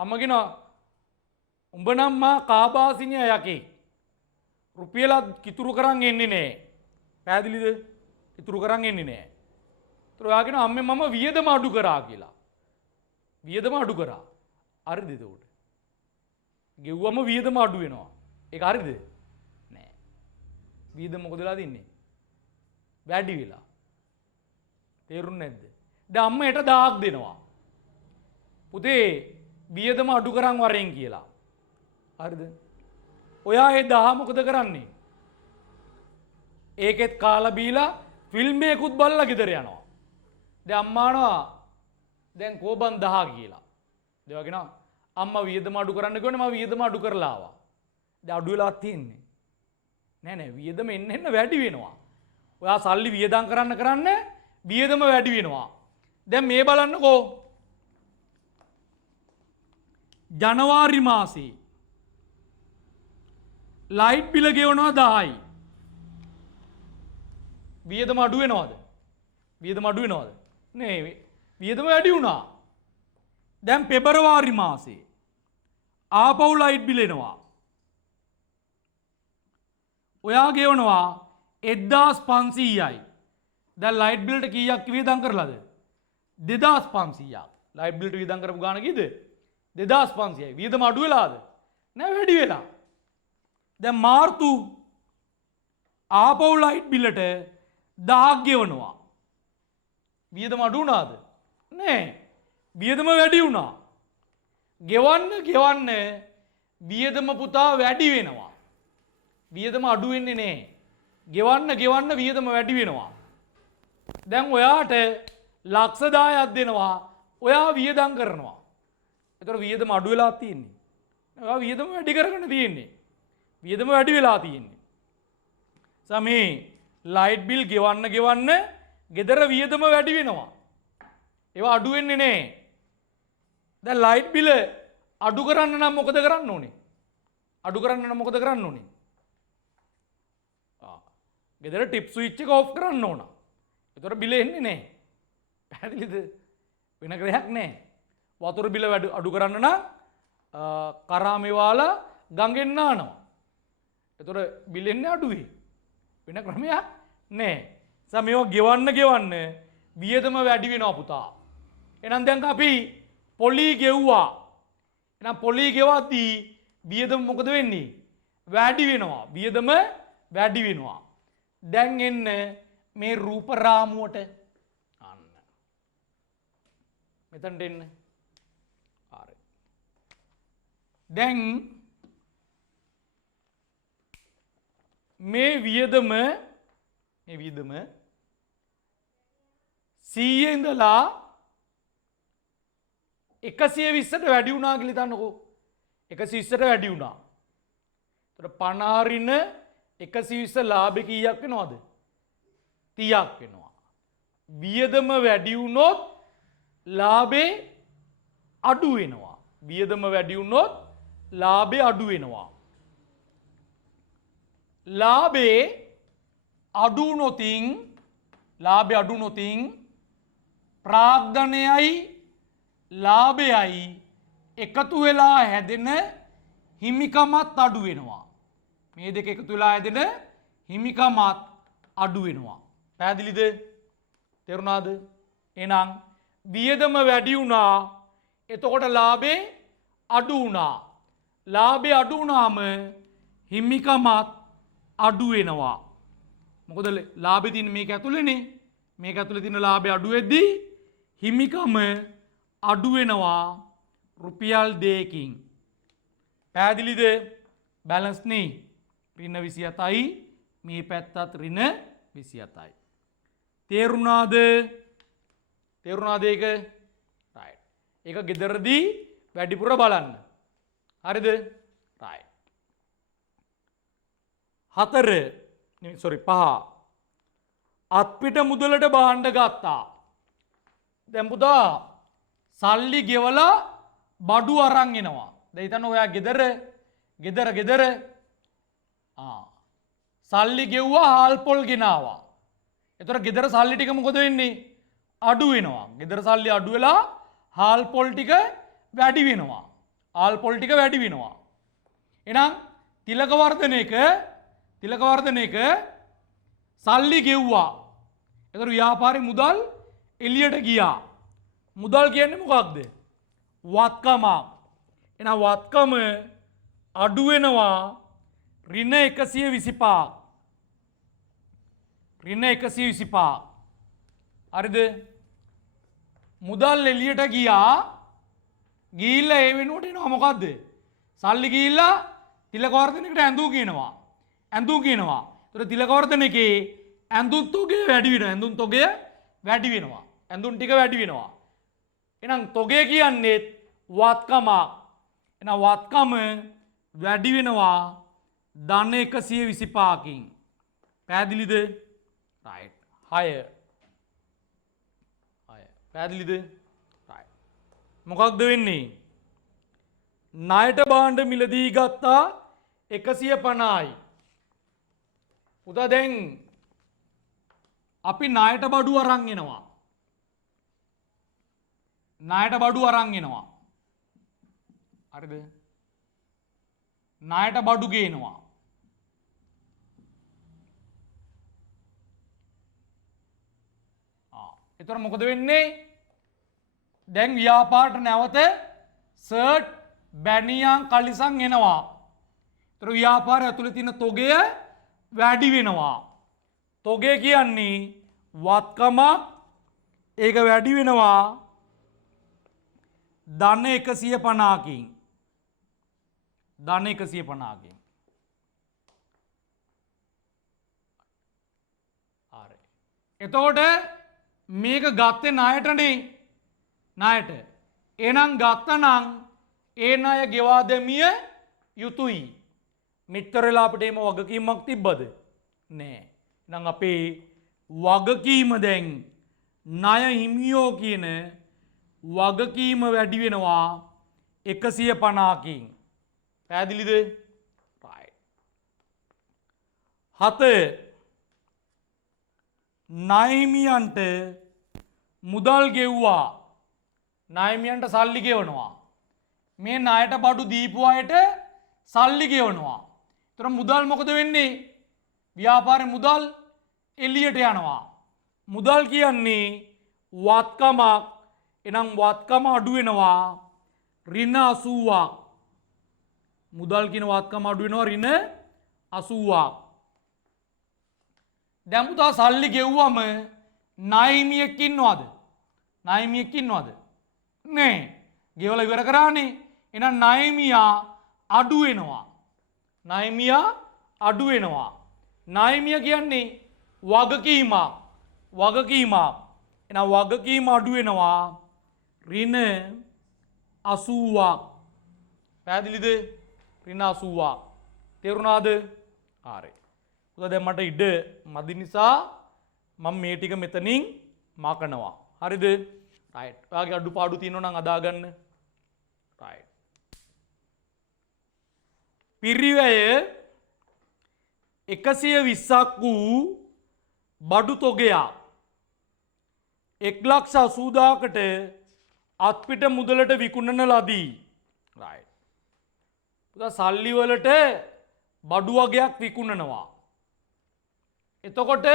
අම්මා කියනවා උඹ නම් මා කාබාසිනිය යකේ. රුපියලක් කිතුරු කරන් එන්නේ නැහැ. පැහැදිලිද? කිතුරු කරන් එන්නේ නැහැ. ඒතර ඔයා කියනවා අම්මේ මම වියදම අඩු කරා කියලා. වියදම අඩු කරා. හරිද එතකොට? ගෙව්වම වියදම අඩු වෙනවා. ඒක හරිද? නෑ. වියදම මොකද වෙලා තින්නේ? වැඩි වෙලා. තේරුන්නේ නැද්ද? දැන් අම්මා යට 1000ක් දෙනවා. පුතේ වියදම අඩු කරන් වරෙන් කියලා. හරිද? ඔයා ඒ 1000 මොකද කරන්නේ? ඒකෙත් කාලා බීලා ෆිල්ම් එකකුත් බලලා ගෙදර යනවා. දැන් අම්මානවා දැන් කෝබන් 1000 කියලා. ඒ වගේ නා අම්මා වියදම අඩු කරන්න කිව්වනේ මම වියදම අඩු කරලා ආවා. දැන් අඩු වෙලා තියෙන්නේ. නෑ වියදම එන්න වැඩි වෙනවා. ඔයා සල්ලි වියදම් කරන්න වියදම වැඩි වෙනවා. දැන් මේ බලන්නකෝ. ජනවාරි මාසේ ලයිට් බිල ගෙවනවා 10යි. වියදම අඩු වෙනවද? වියදම අඩු වෙනවද? නේ වියදම වැඩි වුණා. දැන් පෙබරවාරි මාසේ ආපහු ලයිට් බිල එනවා. ඔයා ගෙවනවා 1500යි. දැන් ලයිට් බිල්ට කීයක් වියදම් කරලාද? 2500ක්. ලයිට් බිල්ට වියදම් කරපු ගාණ කීයද? 2500යි. වියදම අඩු වෙලාද? නෑ වැඩි වෙලා. දැන් මාර්තු ආපහු ලයිට් බිල්ලට 1000ක් ගෙවනවා. වියදම අඩු වුණාද? නෑ. වියදම වැඩි වුණා. ගෙවන්න වියදම පුතා වැඩි වෙනවා. වියදම අඩු වෙන්නේ නෑ. ගෙවන්න වියදම වැඩි වෙනවා. දැන් ඔයාට ලක්ෂ 10ක් දෙනවා. ඔයා වියදම් කරනවා. ඒතර වියදම අඩු වෙලා තියෙන්නේ. ඔයා වියදම වැඩි කරගෙන තියෙන්නේ. වියදම වැඩි වෙලා තියෙන්නේ. සමේ ලයිට් බිල් ගෙවන්න ගෙදර වියදම වැඩි වෙනවා. ඒවා අඩු වෙන්නේ නෑ. දැන් ලයිට් බිල අඩු කරන්න නම් මොකද කරන්න ඕනේ? අඩු කරන්න නම් මොකද කරන්න ඕනේ? ගෙදර ටිප් ස්විච් එක ඔෆ් කරන්න ඕන. ඒතර බිල එන්නේ නෑ. පැහැදිලිද? වෙන ක්‍රමයක් නෑ. වතුර බිල අඩු කරන්න නම් කරාමේ වාලා ගඟෙන් නානවා. ඒතර බිල් එන්නේ අඩුයි. වෙන ක්‍රමයක් නෑ. මේවා ගෙවන්න වියදම වැඩි වෙනවා පුතා. එහෙනම් දැන් අපි පොලි ගෙව්වා. එහෙනම් පොලි ගෙවද්දී වියදම මොකද වෙන්නේ? වැඩි වෙනවා. වියදම වැඩි වෙනවා. දැන් එන්න මේ රූප රාමුවට. අන්න. මෙතනට එන්න. හරි. දැන් මේ වියදම 100 ඉඳලා 120ට වැඩි වුණා කියලා හිතන්නකෝ. 120ට වැඩි වුණා. ඒතර 50 රින 120 ලාභ කීයක් වෙනවද? 30ක් වෙනවා. වියදම වැඩි වුණොත් ලාභේ අඩු වෙනවා. වියදම වැඩි වුණොත් ලාභේ අඩු වෙනවා. ලාභේ අඩු නොතින් ප්‍රාග්ධනයයි ලාභයයි එකතු වෙලා හැදෙන හිමිකමත් අඩු වෙනවා. මේ දෙක එකතු වෙලා හැදෙන හිමිකමත් අඩු වෙනවා. පැහැදිලිද? තේරුණාද? එහෙනම් වියදම වැඩි වුණා. එතකොට ලාභේ අඩු වුණා. ලාභේ අඩු වුණාම හිමිකමත් අඩු වෙනවා. මොකද ලාභේ තියෙන මේක ඇතුළේනේ. මේක ඇතුළේ තියෙන ලාභය අඩු වෙද්දී හිමිකම අඩු වෙනවා රුපියල් 2කින්. පැහැදිලිද? බැලන්ස් නේ. ඍණ 27යි මේ පැත්තත් ඍණ 27යි. තේරුණාද? ඒක? රයිට්. ඒක ගෙදරදී වැඩිපුර බලන්න. හරිද? රයිට්. 5 අත්පිට මුදලට බාණ්ඩ ගත්තා. දැන් පුතා සල්ලි ගෙවලා බඩු අරන් එනවා. දැන් හිතන්න ඔයා ගෙදර සල්ලි ගෙව්වා හාල් පොල් ගෙනාවා. එතකොට ගෙදර සල්ලි ටික මොකද වෙන්නේ? අඩු වෙනවා. ගෙදර සල්ලි අඩු වෙලා හාල් පොල් ටික වැඩි වෙනවා. හාල් පොල් ටික වැඩි වෙනවා. එහෙනම් තිලක වර්ධනයක සල්ලි ගෙව්වා. එතකොට ව්‍යාපාරේ මුදල් එළියට ගියා. මුදල් කියන්නේ මොකක්ද? වත්කමක්. එහෙනම් වත්කම අඩු වෙනවා ඍණ 125. ඍණ 125. හරිද? මුදල් එළියට ගිහිල්ලා ඒ වෙනුවට එනවා මොකද්ද? සල්ලි ගිහිල්ලා තිලක වර්ධනයකට ඇඳුම් කියනවා. ඒතර තිලක වර්ධනයේ ඇඳුම් තොගය වැඩි වෙනවා. ඇඳුම් ටික වැඩි වෙනවා. එහෙනම් තොගය කියන්නේ වත්කමක්. එහෙනම් වත්කම වැඩි වෙනවා ධන 125කින්. පැහැදිලිද? රයිට්. 6. පැහැදිලිද? රයිට්. මොකක්ද වෙන්නේ? ණයට භාණ්ඩ මිලදී ගත්තා 150යි. උදා දැන් අපි ණයට බඩු අරන් එනවා. හරිද? ණයට බඩු ගේනවා. එතකොට මොකද වෙන්නේ? දැන් ව්‍යාපාරට නැවත සර්ට් බැනියන් කලිසම් එනවා. ඒතර ව්‍යාපාරය ඇතුලේ තියෙන තොගය වැඩි වෙනවා. තොගය කියන්නේ වත්කමක්. ඒක වැඩි වෙනවා ධන 150කින්. හරි. එතකොට මේක ගත්තේ ණයටනේ. එහෙනම් ගත්තනම් ඒ ණය ගෙවා දැමිය යුතුයි. මෙච්චර වෙලා අපිට එහෙම වගකීමක් තිබ්බද? නෑ. එහෙනම් අපේ වගකීම දැන් ණය හිමියෝ කියන වගකීම වැඩි වෙනවා 150කින්. පැහැදිලිද? right. 7 ණයමියන්ට මුදල් ගෙව්වා. ණයමියන්ට සල්ලි ගෙවනවා. මේ ණයට බඩු දීපු අයට සල්ලි ගෙවනවා. ඒතර මුදල් මොකද වෙන්නේ? ව්‍යාපාරේ මුදල් එළියට යනවා. මුදල් කියන්නේ වත්කමක්. එහෙනම් වත්කම අඩු වෙනවා ඍණ 80ක්. මුදල් කියන වත්කම අඩු වෙනවා ඍණ 80ක්. දැන් පුතා සල්ලි ගෙව්වම ණයමියෙක් ඉන්නවද? නෑ. ගෙවලා ඉවර කරානේ. එහෙනම් ණයමියා අඩු වෙනවා. ණයමිය කියන්නේ වගකීමක්. එහෙනම් වගකීම අඩු වෙනවා ඍණ 80ක්. පැහැදිලිද? ඍණ 80ක්. තේරුණාද? හරි. උදා දැන් මට ඉඩ මදි නිසා මම මේ ටික මෙතනින් මකනවා. හරිද? රයිට්. ඔයාගේ අඩුපාඩු තියෙනවා නම් අදාගන්න. රයිට්. පිරිවැය 120ක් වූ බඩු තොගයක් 1,80,000කට අත්පිට මුදලට විකුණන ලදී. රයිට්. පුතා සල්ලි වලට බඩු වගයක් විකුණනවා. එතකොට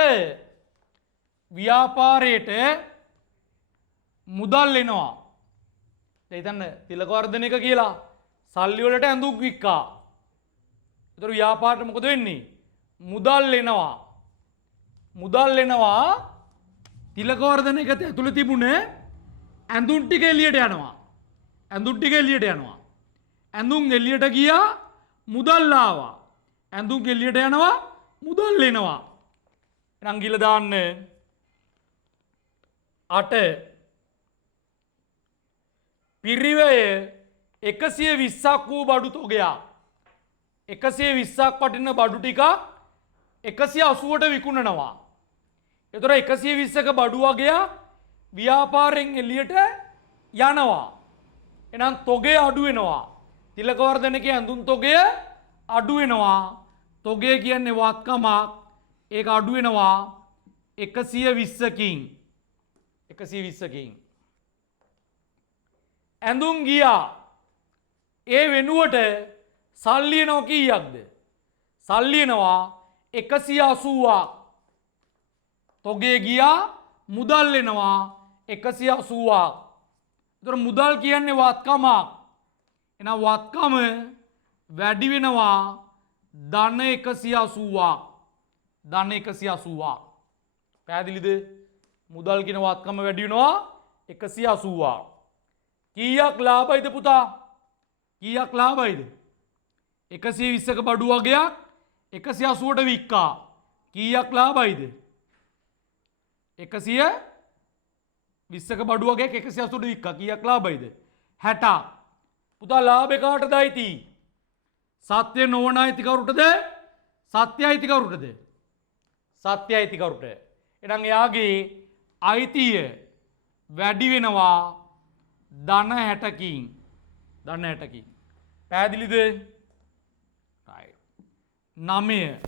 ව්‍යාපාරයට මුදල් එනවා. හිතන්න තිලක වර්ධනයක කියලා සල්ලි වලට ඇඳුම් වික්කා. ඒතර ව්‍යාපාරයට මොකද වෙන්නේ? මුදල් එනවා. තිලක වර්ධනයකට ඇතුළේ තිබුණ ඇඳුම් ටික එළියට යනවා. ඇඳුම් එළියට ගියා මුදල් ආවා. ඇඳුම් එළියට යනවා මුදල් එනවා. එහෙනම් ගිල දාන්න 8 පිරිවැය 120ක් වූ බඩු තොගයක් 120ක් වටින බඩු ටිකක් 180ට විකුණනවා. එතකොට 120ක බඩු වගයක් ව්‍යාපාරයෙන් එළියට යනවා. එහෙනම් තොගය අඩු වෙනවා. තිලක වර්ධනකේ ඇඳුම් තොගය අඩු වෙනවා තොගේ කියන්නේ වත්කමක් ඒක අඩු වෙනවා 120කින් 120කින්. ඇඳුම් ගියා ඒ වෙනුවට සල්ලි එනවා කීයක්ද? සල්ලි එනවා 180ක්. තොගේ ගියා මුදල් එනවා 180ක්. ඒතර මුදල් කියන්නේ වත්කමක්. එහෙනම් වත්කම වැඩි වෙනවා ධන 180ක්. ධන 180ක්. පැහැදිලිද? මුදල් කියන වත්කම වැඩි වෙනවා 180ක්. කීයක් ලාභයිද පුතා? කීයක් ලාභයිද? 120ක බඩු වගයක් 180ට වික්කා. කීයක් ලාභයිද? 120ක බඩු වගයක් 180ට වික්කා. කීයක් ලාභයිද? 60ක්. පුතා ලාභේ කාටද අයිති? සත්‍ය නොවන අයිතිකරුටද? සත්‍ය අයිතිකරුටද? සත්‍ය අයිතිකරුට. එහෙනම් එයාගේ අයිතිය වැඩි වෙනවා ධන 60කින්. ධන 60කින්. පැහැදිලිද? right. 9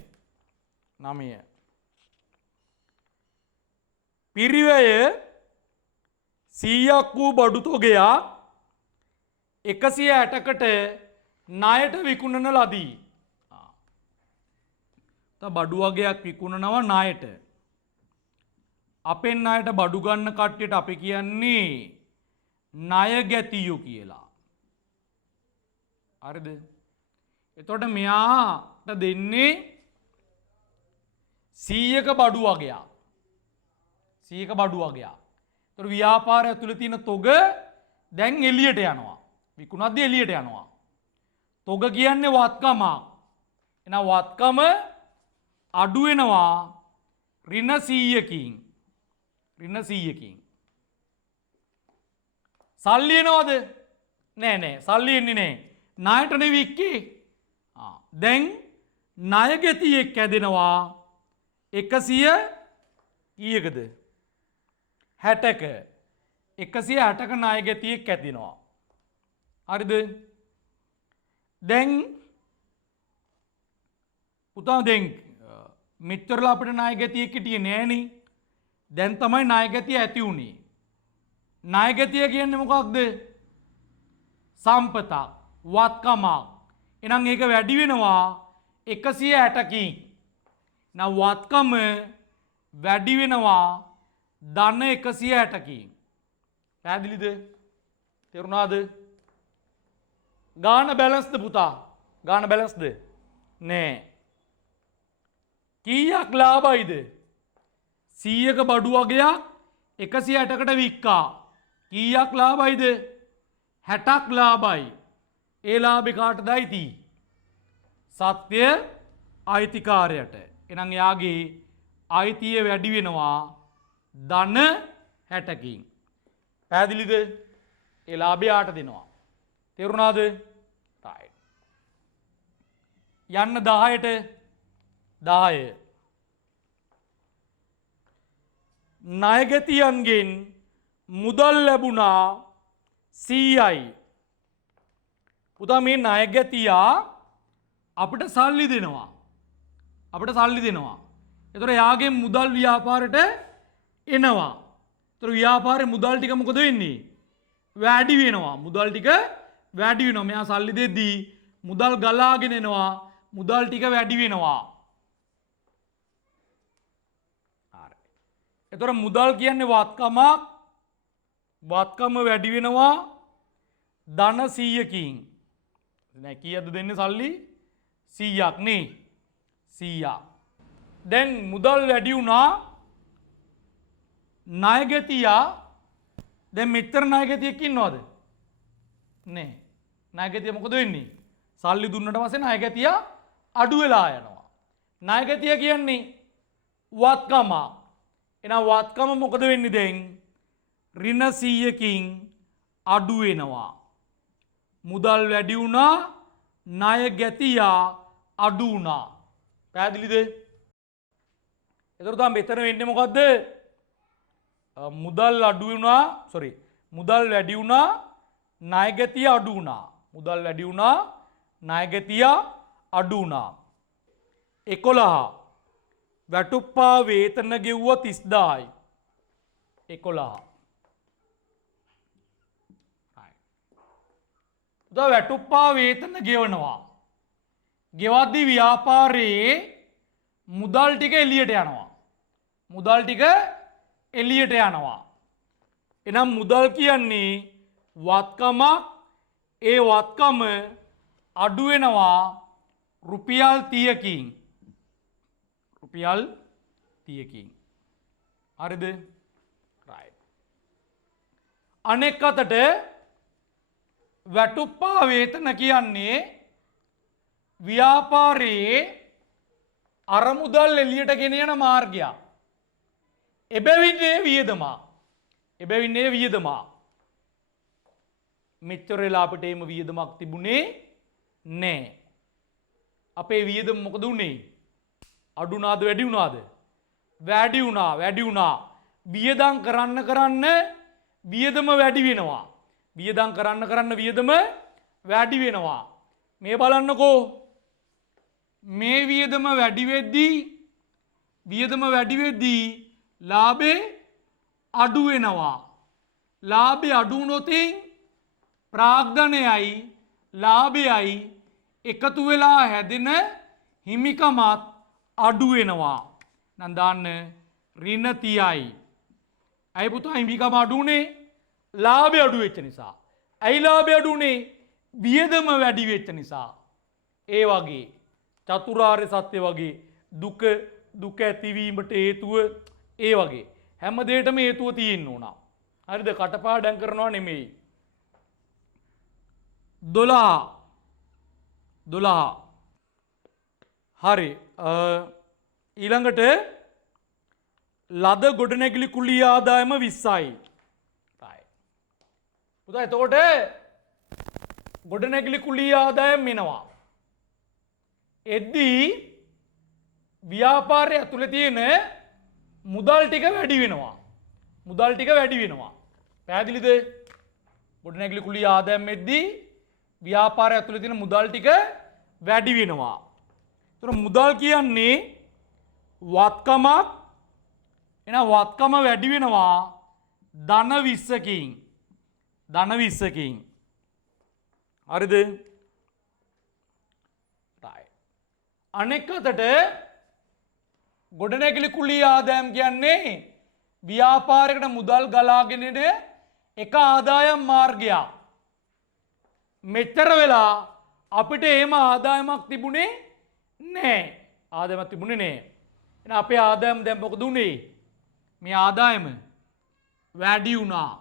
පිරිවැය 100ක් වූ බඩු තොගයක් 160කට ණයට විකුණන ලදී. බඩු වගයක් විකුණනවා ණයට. අපෙන් ණයට බඩු ගන්න කට්ටියට අපි කියන්නේ ණය ගැතියෝ කියලා. හරිද? එතකොට මෙයාට දෙන්නේ 100ක බඩු වගයක්. 100ක බඩු වගයක්. ඒතර ව්‍යාපාරය ඇතුළේ තියෙන තොග දැන් එළියට යනවා. විකුණද්දී එළියට යනවා. තොග කියන්නේ වත්කමක්. එහෙනම් වත්කම අඩු වෙනවා ඍණ 100කින්. ඍණ 100කින්. සල්ලි එනවද? නෑ සල්ලි එන්නේ නෑ. ණයට නෙවෙයි වික්කේ. දැන් ණය ගැතියෙක් ඇදෙනවා 100 කීයකද? 60ක. 160ක ණය ගැතියෙක් ඇදෙනවා. හරිද? දැන් පුතා දැන් මෙච්චරලා අපිට ණය ගැතියෙක් හිටියේ නෑනේ. දැන් තමයි ණය ගැතිය ඇති උනේ. ණය ගැතිය කියන්නේ මොකක්ද? සම්පතක්, වත්කමක්. එහෙනම් ඒක වැඩි වෙනවා 160කින්. now වත්කම වැඩි වෙනවා ධන 160කින්. පැහැදිලිද? තේරුණාද? ගාන බැලන්ස්ද පුතා? ගාන බැලන්ස්ද? නෑ. කීයක් ලාභයිද? 100ක බඩු වගයක් 160කට වික්කා. කීයක් ලාභයිද? 60ක් ලාභයි. ඒ ලාභේ කාටද අයිති? සත්‍ය අයිතිකාරයට. එහෙනම් එයාගේ අයිතිය වැඩි වෙනවා ධන 60කින්. පැහැදිලිද? ඒ ලාභය ආට දෙනවා. තේරුණාද? right. යන්න 10ට 10 ණයගැතියන්ගෙන් මුදල් ලැබුණා 100යි. පුතා මේ ණයගැතියා අපිට සල්ලි දෙනවා. එතකොට එයාගේ මුදල් ව්‍යාපාරයට එනවා. එතකොට ව්‍යාපාරේ මුදල් ටික මොකද වෙන්නේ? වැඩි වෙනවා. මුදල් ටික වැඩි වෙනවා. මෙයා සල්ලි දෙද්දී මුදල් ගලාගෙන එනවා. මුදල් ටික වැඩි වෙනවා. හරි. එතකොට මුදල් කියන්නේ වත්කමක්. වත්කම වැඩි වෙනවා ධන 100කින්. දැන් කීයද දෙන්නේ සල්ලි? 100ක් නේ. 100ක්. දැන් මුදල් වැඩි වුණා. ණයගැතියා දැන් මෙච්චර ණයගැතියෙක් ඉන්නවද? නෑ. ණයගැතිය මොකද වෙන්නේ? සල්ලි දුන්නට පස්සේ ණයගැතියා අඩු වෙලා යනවා. ණයගැතිය කියන්නේ වත්කම. එහෙනම් වත්කම මොකද වෙන්නේ දැන්? ඍණ 100කින් අඩු වෙනවා. මුදල් වැඩි වුණා, ණයගැතියා අඩු වුණා. පැහැදිලිද? එතකොට තමයි මෙතන වෙන්නේ මොකද්ද? මුදල් අඩු වුණා, මුදල් වැඩි වුණා, ණයගැතිය අඩු වුණා. මුදල් වැඩි වුණා, ණයගැතිය අඩු වුණා. 11 වැටුප්පා වේතන ගෙව්ව 30000යි 11 පුතා වැටුප්පා වේතන ගෙවනවා ගෙවද්දි ව්‍යාපාරයේ මුදල් ටික එළියට යනවා මුදල් ටික එළියට යනවා එනම් මුදල් කියන්නේ වත්කමක් ඒ වත්කම අඩු වෙනවා රුපියල් 30කින් රුපියල් 30කින් හරිද right අනෙක් අතට වැටුප්පා වේතන කියන්නේ ව්‍යාපාරයේ අරමුදල් එළියට ගෙන යන මාර්ගයක් එබැවින්නේ වියදමා මෙච්චර වෙලා අපිට එහෙම වියදමක් තිබුණේ නැහැ අපේ වියදම මොකද උනේ අඩු වුණාද වැඩි වුණාද වැඩි වුණා වියදම් කරන්න වියදම වැඩි වෙනවා වියදම් කරන්න වියදම වැඩි වෙනවා මේ බලන්නකෝ මේ වියදම වැඩි වෙද්දී ලාභේ අඩු වෙනවා ලාභේ අඩු වුණොත් ප්‍රාග්ධනයයි ලාභයයි එකතු වෙලා හැදෙන හිමිකමත් අඩු වෙනවා නම් දාන්න ඍණ 30යි අය පුතා හිමිකම අඩු උනේ ලාභය අඩු වෙච්ච නිසා ඇයි ලාභය අඩු උනේ වියදම වැඩි වෙච්ච නිසා ඒ වගේ චතුරාර්ය සත්‍ය වගේ දුක ඇතිවීමට හේතුව ඒ වගේ හැම දෙයකටම හේතුව තියෙන්න ඕන හරිද කටපාඩම් කරනවා නෙමෙයි 12 හරි ඊළඟට ලද ගොඩනැගිලි කුලී ආදායම 20යි පුතා එතකොට ගොඩනැගිලි කුලී ආදායම එනවා එද්දී ව්‍යාපාරය ඇතුළේ තියෙන මුදල් ටික වැඩි වෙනවා පැහැදිලිද ගොඩනැගිලි කුලී ආදායම එද්දී ව්‍යාපාරය ඇතුළේ තියෙන මුදල් ටික වැඩි වෙනවා එතකොට මුදල් කියන්නේ වත්කමක් එහෙනම් වත්කම වැඩි වෙනවා ධන 20කින් හරිද අනෙක් අතට ගොඩනැගිලි කුලී ආදායම් කියන්නේ ව්‍යාපාරයකට මුදල් ගලාගෙන එන එක ආදායම් මාර්ගයක් මෙච්චර වෙලා අපිට එහෙම ආදායමක් තිබුණේ නැහැ එහෙනම් අපේ ආදායම දැන් මොකද උනේ මේ ආදායම වැඩි වුණා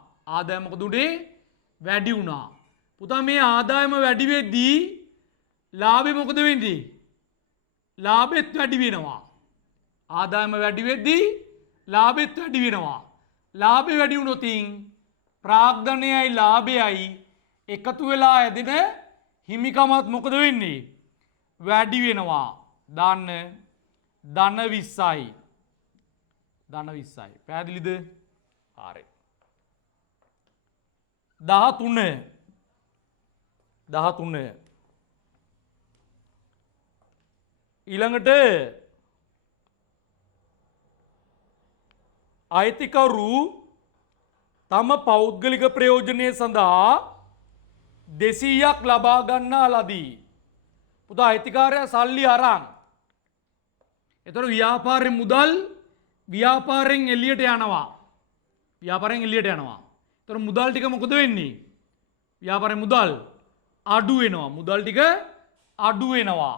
පුතා මේ ආදායම වැඩි වෙද්දී ලාභෙ මොකද වෙන්නේ ලාභෙත් වැඩි වෙනවා ආදායම වැඩි වෙද්දී ලාභෙත් වැඩි වෙනවා ලාභෙ වැඩි වුණොත් ප්‍රාග්ධනයයි ලාභයයි එකතු වෙලා ඇදෙන හිමිකමත් මොකද වෙන්නේ වැඩි වෙනවා දාන්න ධන 20යි පැහැදිලිද හරි 13 ඊළඟට අයිතිකරු තම පෞද්ගලික ප්‍රයෝජනය සඳහා 200ක් ලබා ගන්නා ලදී පුතා අයිතිකාරයා සල්ලි අරන් එතකොට ව්‍යාපාරේ මුදල් ව්‍යාපාරයෙන් එළියට යනවා එතකොට මුදල් ටික මොකද වෙන්නේ ව්‍යාපාරේ මුදල් අඩු වෙනවා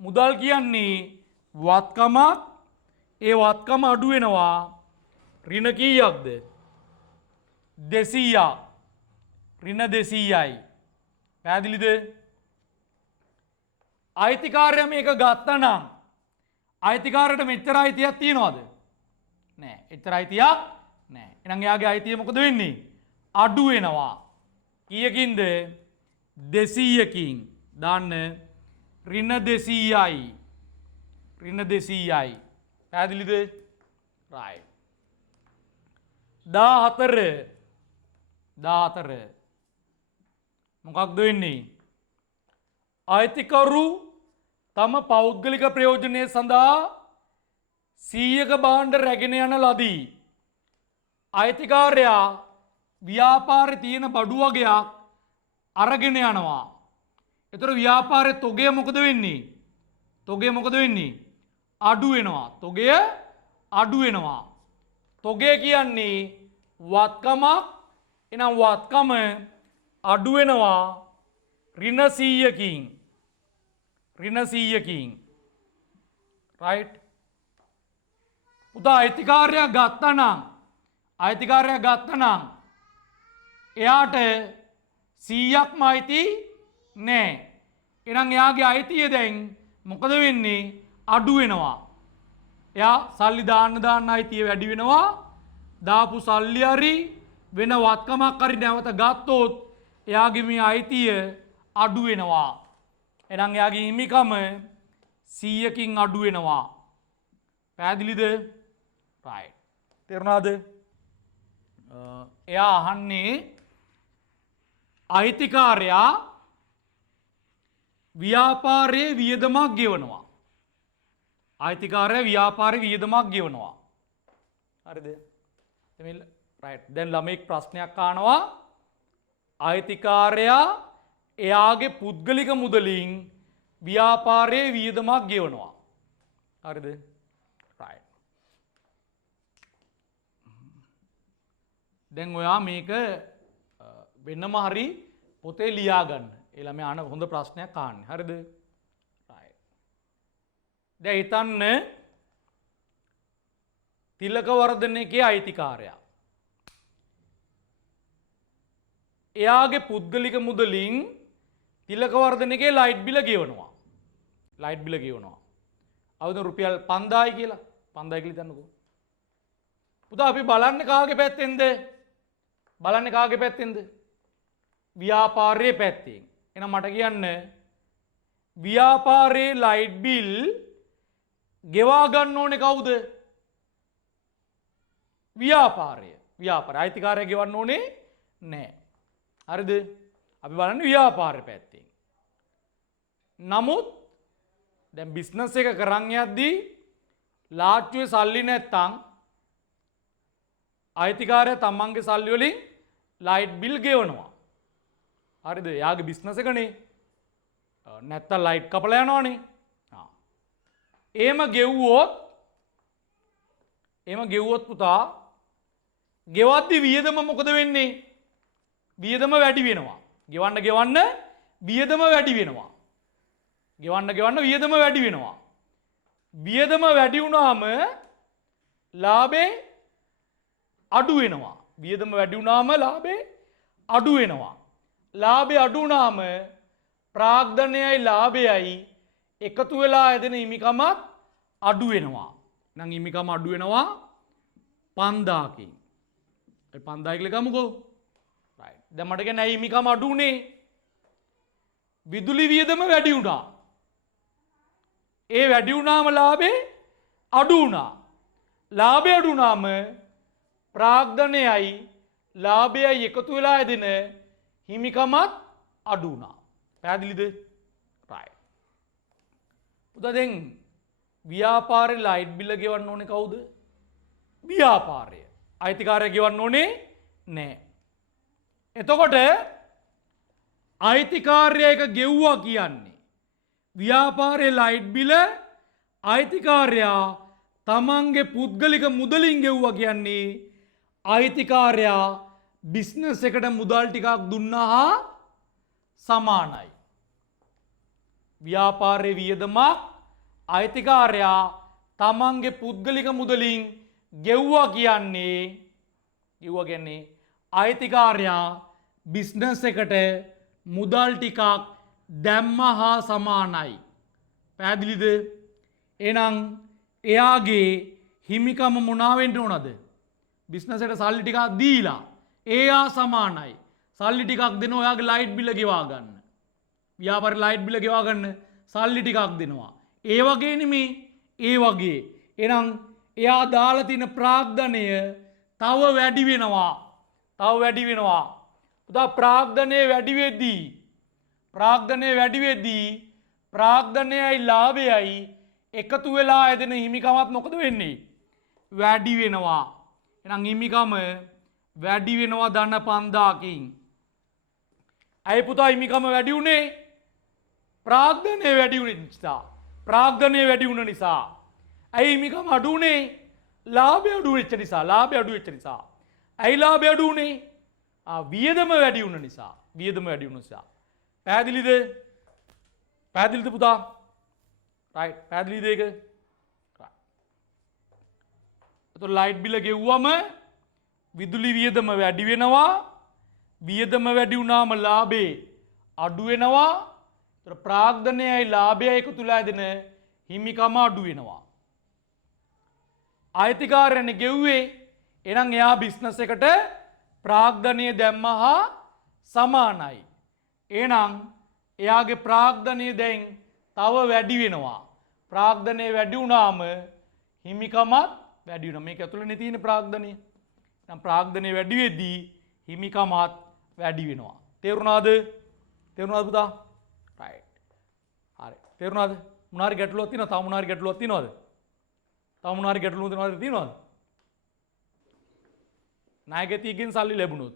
මුදල් කියන්නේ වත්කමක් ඒ වත්කම අඩු වෙනවා ඍණ කීයක්ද 200ක් ඍණ 200යි පැහැදිලිද අයිතිකාරයා මේක ගත්තා නම් අයිතිකාරයට මෙච්චර අයිතියක් තියනවද නෑ එච්චර අයිතියක් නෑ එහෙනම් එයාගේ අයිතිය මොකද වෙන්නේ අඩු වෙනවා කීයකින්ද 200කින් දාන්න ඍණ 200යි පැහැදිලිද right 14 මොකක්ද වෙන්නේ අයිතිකරු තම පෞද්ගලික ප්‍රයෝජනය සඳහා 100ක භාණ්ඩ රැගෙන යන ලදී. අයිතිකාරයා ව්‍යාපාරේ තියෙන බඩු වගයක් අරගෙන යනවා. ඒතර ව්‍යාපාරයේ තොගය මොකද වෙන්නේ? තොගය මොකද වෙන්නේ? අඩු වෙනවා. තොගය අඩු වෙනවා. තොගය කියන්නේ වත්කමක්. එනම් වත්කම අඩු වෙනවා ඍණ 100කින්. ඍණ 100කින්. right? උදා අයිතිකාරයා ගත්තා නම් එයාට 100ක්ම අයිති නෑ. එහෙනම් එයාගේ අයිතිය දැන් මොකද වෙන්නේ? අඩු වෙනවා. එයා සල්ලි දාන්න අයිතිය වැඩි වෙනවා. දාපු සල්ලි හරි වෙන වත්කමක් හරි නැවත ගත්තොත් එයාගේ මේ අයිතිය අඩු වෙනවා. එහෙනම් එයාගේ හිමිකම 100කින් අඩු වෙනවා. පැහැදිලිද? right. තේරුණාද? එයා අහන්නේ අයිතිකාරයා ව්‍යාපාරයේ වියදමක් ගෙවනවා. අයිතිකාරයා ව්‍යාපාරයේ වියදමක් ගෙවනවා. හරිද? right. දැන් ළමෙක් ප්‍රශ්නයක් අහනවා අයිතිකාරයා එයාගේ පුද්ගලික මුදලින් ව්‍යාපාරයේ වියදමක් ගෙවනවා. හරිද? right. දැන් ඔයා මේක වෙනම හරි පොතේ ලියා ගන්න. ඒ ළමයා අහන හොඳ ප්‍රශ්නයක් අහන්නේ. හරිද? right. දැන් හිතන්න තිලකවර්ධනයේ අයිතිකාරයා එයාගේ පුද්ගලික මුදලින් තිලකවර්ධනයේ ලයිට් බිල ගෙවනවා. ලයිට් බිල ගෙවනවා. අවුරුදු රුපියල් 5000යි කියලා. 5000 කියලා හිතන්නකෝ. පුතා අපි බලන්නේ කාගේ පැත්තෙන්ද? බලන්නේ කාගේ පැත්තෙන්ද? ව්‍යාපාරයේ පැත්තෙන්. එහෙනම් මට කියන්න ව්‍යාපාරයේ ලයිට් බිල් ගෙවා ගන්න ඕනේ කවුද? ව්‍යාපාරය. අයිතිකාරයා ගෙවන්න ඕනේ නැහැ. හරිද? අපි බලන්නේ ව්‍යාපාරය පැත්තෙන්. නමුත් දැන් බිස්නස් එක කරන් යද්දී ලාච්චුවේ සල්ලි නැත්තම් අයිතිකාරයා තමන්ගේ සල්ලි වලින් ලයිට් බිල් ගෙවනවා. හරිද? එයාගේ බිස්නස් එකනේ. නැත්තම් ලයිට් කපලා යනවනේ. එහෙම ගෙව්වොත් පුතා ගෙවද්දි වියදම මොකද වෙන්නේ? වියදම වැඩි වෙනවා. ගෙවන්න වියදම වැඩි වෙනවා. වියදම වැඩි වෙනවා. වියදම වැඩි වුණාම ලාභේ අඩු වෙනවා. වියදම වැඩි වුණාම ලාභේ අඩු වෙනවා. ලාභේ අඩු වුණාම ප්‍රාග්ධනයයි ලාභයයි එකතු වෙලා ඇදෙන හිමිකමත් අඩු වෙනවා. නම් හිමිකම අඩු වෙනවා 5000කින්. ඒ 5000 කියලා ගමුකෝ. right. දැන් මට කියන්නේ හිමිකම අඩු උනේ. විදුලි වියදම වැඩි වුණා. ඒ වැඩි වුණාම ලාභේ අඩු වුණා. ලාභය අඩු වුණාම ප්‍රාග්ධනයයි ලාභයයි එකතු වෙලා ඇදෙන හිමිකමත් අඩු වුණා. පැහැදිලිද? right. පුතා දැන් ව්‍යාපාරේ ලයිට් බිල ගෙවන්න ඕනේ කවුද? ව්‍යාපාරය. අයිතිකාරයා ගෙවන්න ඕනේ නැහැ. එතකොට අයිතිකාරයා එක ගෙව්වා කියන්නේ ව්‍යාපාරේ ලයිට් බිල අයිතිකාරයා තමන්ගේ පුද්ගලික මුදලින් ගෙව්වා කියන්නේ අයිතිකාරයා බිස්නස් එකට මුදල් ටිකක් දුන්නා හා සමානයි. ව්‍යාපාරේ වියදමක් අයිතිකාරයා තමන්ගේ පුද්ගලික මුදලින් ගෙව්වා කියන්නේ අයිතිකාරයා බිස්නස් එකට මුදල් ටිකක් දැම්ම හා සමානයි. පැහැදිලිද? එහෙනම් එයාගේ හිමිකම මොනවා වෙන්න ඕනද? බිස්නස් එකට සල්ලි ටිකක් දීලා එයා සමානයි. සල්ලි ටිකක් දෙන ඔයාගේ ලයිට් බිල ගෙවා ගන්න. ව්‍යාපාරේ ලයිට් බිල ගෙවා ගන්න සල්ලි ටිකක් දෙනවා. ඒ වගේ නෙමේ. ඒ වගේ. එහෙනම් එයා දාලා තියෙන ප්‍රාග්ධනය තව වැඩි වෙනවා. පුතා ප්‍රාග්ධනය වැඩි වෙද්දී ප්‍රාග්ධනයයි ලාභයයි එකතු වෙලා ඇදෙන හිමිකමත් මොකද වෙන්නේ? වැඩි වෙනවා. එහෙනම් හිමිකම වැඩි වෙනවා ධන 5000කින්. අය පුතා හිමිකම වැඩි උනේ ප්‍රාග්ධනය වැඩි වුණ නිසා. ප්‍රාග්ධනය වැඩි වුණ නිසා. ඇයි හිමිකම අඩු උනේ? ලාභය අඩු වෙච්ච නිසා. ලාභය අඩු වෙච්ච නිසා. ඇයි ලාභය අඩු උනේ? වියදම වැඩි වුණ නිසා. වියදම වැඩි වුණ නිසා. පැහැදිලිද? පැහැදිලිද පුතා? රයිට්. පැහැදිලිද ඒක? එතකොට ලයිට් බිල ගෙව්වම විදුලි වියදම වැඩි වෙනවා. වියදම වැඩි වුණාම ලාභේ අඩු වෙනවා. එතකොට ප්‍රාග්ධනයයි ලාභයයි එකතු වෙලා දෙන හිමිකම අඩු වෙනවා. අයිතිකාරයනේ ගෙව්වේ. එහෙනම් එයා බිස්නස් එකට ප්‍රාග්ධනය දැම්මහා සමානයි. එහෙනම් එයාගේ ප්‍රාග්ධනය දැන් තව වැඩි වෙනවා. ප්‍රාග්ධනය වැඩි වුණාම හිමිකමත් වැඩි වෙනවා. මේක ඇතුළේනේ තියෙන ප්‍රාග්ධනය. නම් ප්‍රාග්ධනය වැඩි වෙද්දී හිමිකමත් වැඩි වෙනවා. තේරුණාද? තේරුණාද පුතා? රයිට්. හරි. තේරුණාද? මොනාරි ගැටලුවක් තියෙනවද? තව මොනාරි ගැටලුවක් තියෙනවද? තව මොනාරි ගැටලුවක් තියෙනවද? ණයගැතියකින් සල්ලි ලැබුණොත්.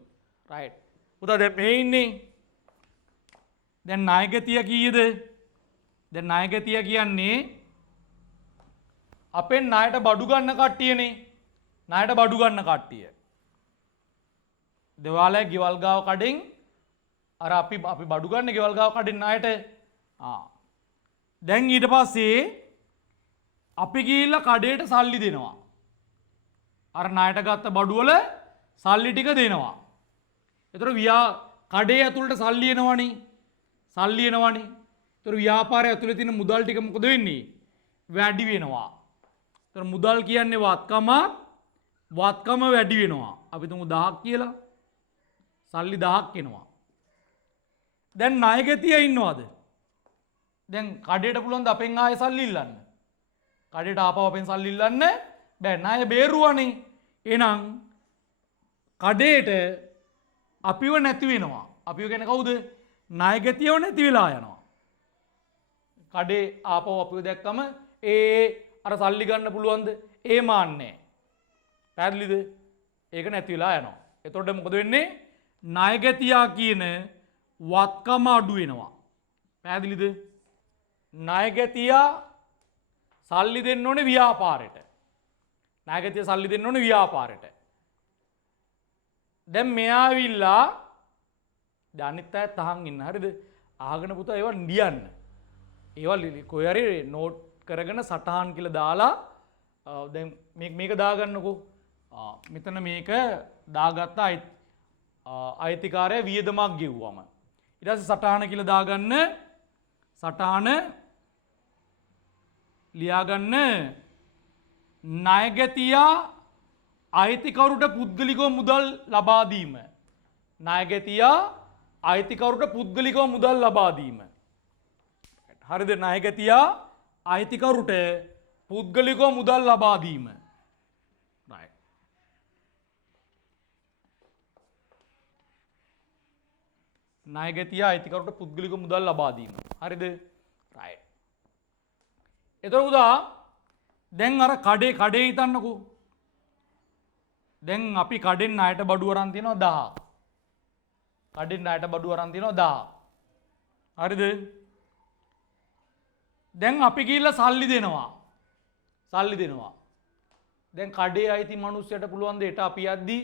රයිට්. පුතා දැන් මේ ඉන්නේ. දැන් ණයගැතිය කීයද? දැන් ණයගැතිය කියන්නේ අපෙන් ණයට බඩු ගන්න කට්ටියනේ. ණයට බඩු ගන්න කට්ටිය. දෙවාලේ ගෙවල් ගාව කඩෙන් අර අපි බඩු ගන්න ගෙවල් ගාව කඩෙන් ණයට දැන් ඊට පස්සේ අපි ගිහිල්ලා කඩේට සල්ලි දෙනවා. අර ණයට ගත්ත බඩු වල සල්ලි ටික දෙනවා. ඒතර කඩේ ඇතුළට සල්ලි එනවනේ. සල්ලි එනවනේ. ඒතර ව්‍යාපාරය ඇතුළේ තියෙන මුදල් ටික මොකද වෙන්නේ? වැඩි වෙනවා. ඒතර මුදල් කියන්නේ වත්කම වැඩි වෙනවා. අපි තුමු 1000ක් කියලා. සල්ලි 1000ක් එනවා. දැන් ණයගැතිය ඉන්නවද? දැන් කඩේට පුළුවන් ද අපෙන් ආයෙ සල්ලි ඉල්ලන්න? කඩේට ආපහු අපෙන් සල්ලි ඉල්ලන්න බෑ. ණය බේරුවානේ. එහෙනම් කඩේට අපිව නැති වෙනවා. අපිව කියන්නේ කවුද? ණයගැතියව නැති වෙලා යනවා. කඩේ ආපහු අපිව දැක්කම අර සල්ලි ගන්න පුළුවන්ද? ඒ මාන්නේ. පැහැදිලිද? ඒක නැති වෙලා යනවා. එතකොට මොකද වෙන්නේ? ණයගැතියා කියන වත්කම අඩු වෙනවා. පැහැදිලිද? ණයගැතියා සල්ලි දෙන්න ඕනේ ව්‍යාපාරයට. ණයගැතියා සල්ලි දෙන්න ඕනේ ව්‍යාපාරයට. දැන් මෙයා ඇවිල්ලා අනිත් අය තහන් ඉන්න. හරිද? අහගෙන පුතා ඒවා ලියන්න. ඒවා කොයි හරි නෝට් කරගෙන සටහන් කියලා දාලා දැන් මේක දාගන්නකෝ. මෙතන මේක දාගත්ත අයිතිකාරය වියදමක් ගෙව්වම. ඊට පස්සේ සටහන කියලා දාගන්න. සටහන ලියාගන්න. ණයගැතියා අයිතිකරුට පුද්ගලිකව මුදල් ලබා දීම. ණයගැතියා අයිතිකරුට පුද්ගලිකව මුදල් ලබා දීම. හරිද? ණයගැතියා අයිතිකරුට පුද්ගලිකව මුදල් ලබා දීම. right. ණයගැතියා අයිතිකරුට පුද්ගලිකව මුදල් ලබා දීම. හරිද? right. එතකොට උදා දැන් අර කඩේ හිතන්නකෝ. දැන් අපි කඩෙන් ණයට බඩු අරන් තියනවා 1000. කඩෙන් ණයට බඩු අරන් තියනවා 1000. හරිද? දැන් අපි ගිහිල්ලා සල්ලි දෙනවා. සල්ලි දෙනවා. දැන් කඩේ අයිති මිනිස්සුන්ට පුළුවන් ද ඒට අපි යද්දී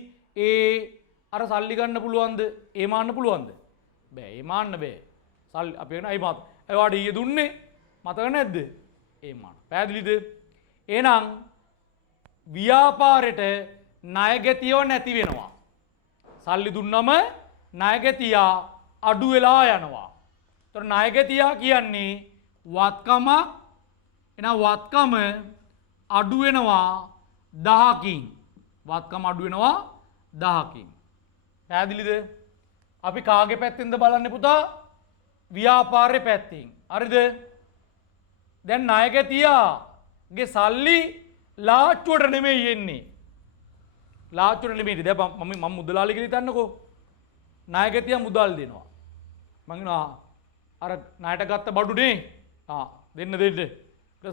අර සල්ලි ගන්න පුළුවන්ද? ඒ මාන්න පුළුවන්ද? බෑ. ඒ මාන්න බෑ. සල්ලි අපි වෙන අයි මාත්. ඒ වාඩි ඊයේ දුන්නේ මතක නැද්ද? ඒ මාන්න. පැහැදිලිද? එහෙනම් ව්‍යාපාරෙට ණයගැතියව නැති වෙනවා. සල්ලි දුන්නම ණයගැතියා අඩු වෙලා යනවා. ඒතර ණයගැතියා කියන්නේ වත්කම. එහෙනම් වත්කම අඩු වෙනවා 1000කින්. වත්කම අඩු වෙනවා 1000කින්. පැහැදිලිද? අපි කාගේ පැත්තෙන්ද බලන්නේ පුතා? ව්‍යාපාරේ පැත්තෙන්. හරිද? දැන් ණයගැතියාගේ සල්ලි ලාච්චුවට නෙමෙයි එන්නේ. ලාච්චුවට නෙමෙයි. දැන් මම මුදලාලි කියලා හිතන්නකෝ. ණයගැතියා මුදල් දෙනවා. මං කියනවා අර ණයට ගත්ත බඩුනේ දෙන්න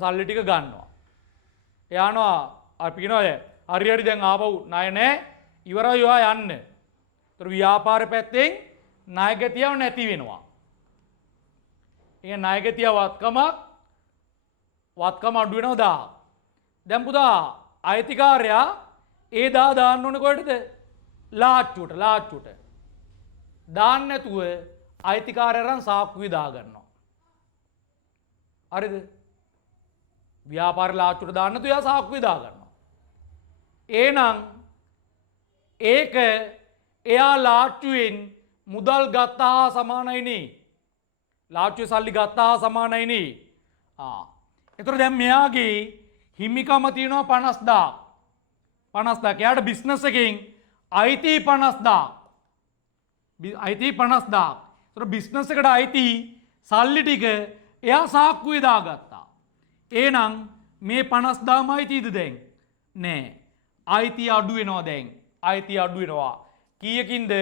සල්ලි ටික ගන්නවා. එයානවා අපි කියනවා හරි හරි දැන් ආපහු ණය නැහැ ඉවරයි ඔයා යන්න. ඒතර ව්‍යාපාර පැත්තෙන් ණයගැතියව නැති වෙනවා. ඒ ණයගැතිය වත්කම අඩු වෙනවා 1000. දැන් පුතා අයිතිකාරයා ඒ 1000 දාන්න ඕනේ කොහෙටද? ලාච්චුවට. දාන්න නැතුව අයිතිකාරයන් සාක්කුවේ දා ගන්නවා. හරිද? ව්‍යාපාර ලාච්චුවට දාන්න නැතුව එයා සාක්කුවේ දා ගන්නවා. එහෙනම් ඒක එයා ලාච්චුවෙන් මුදල් ගත්තා හා සමානයි නේ. ලාච්චුවේ සල්ලි ගත්තා හා සමානයි නේ. එතකොට දැන් මෙයාගේ හිමිකම තියෙනවා 50000. 50000. එයාට බිස්නස් එකෙන් අයිති 50000. අයිති 50000. ඒතර බිස්නස් එකට අයිති සල්ලි ටික එයා සාක්කුවේ දාගත්තා. එහෙනම් මේ 50000ම අයිතිද දැන්? නෑ. අයිති අඩු වෙනවා දැන්. අයිති අඩු වෙනවා. කීයකින්ද?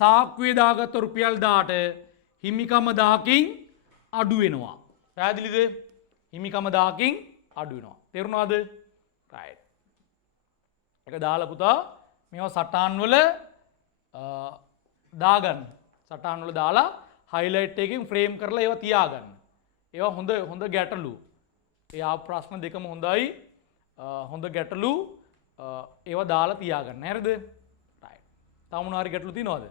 සාක්කුවේ දාගත්ත රුපියල් 10ට හිමිකම 10කින් අඩු වෙනවා. පැහැදිලිද? හිමිකම 10කින් අඩු වෙනවා. තේරුණාද? right. ඒක දාලා පුතා මේවා සටහන් වල දාගන්න. සටහන් වල දාලා highlight එකකින් frame කරලා ඒවා තියාගන්න. ඒවා හොඳ ගැටලු. ඒ ආ ප්‍රශ්න දෙකම හොඳයි. හොඳ ගැටලු ඒවා දාලා තියාගන්න. හරිද? right. තව මොනවා හරි ගැටලු තියෙනවද?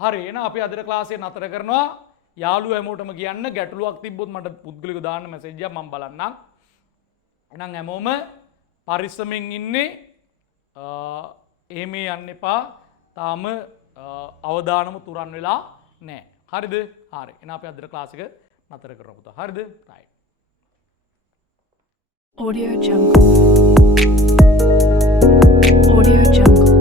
හරි. එහෙනම් අපි අද ක්ලාස් එක නතර කරනවා. යාළුවෝ හැමෝටම කියන්න ගැටලුවක් තිබ්බොත් මට පුද්ගලිකව දාන්න මැසේජ් එකක් මම බලන්නම්. එහෙනම් හැමෝම පරිස්සමෙන් ඉන්නේ. එහෙම යන්න එපා. තාම අවදානම තුරන් වෙලා නැහැ. හරිද? හරි. එහෙනම් අපි අද ක්ලාස් එක නතර කරමු පුතා. හරිද? right. Audio Jungle. Audio Jungle.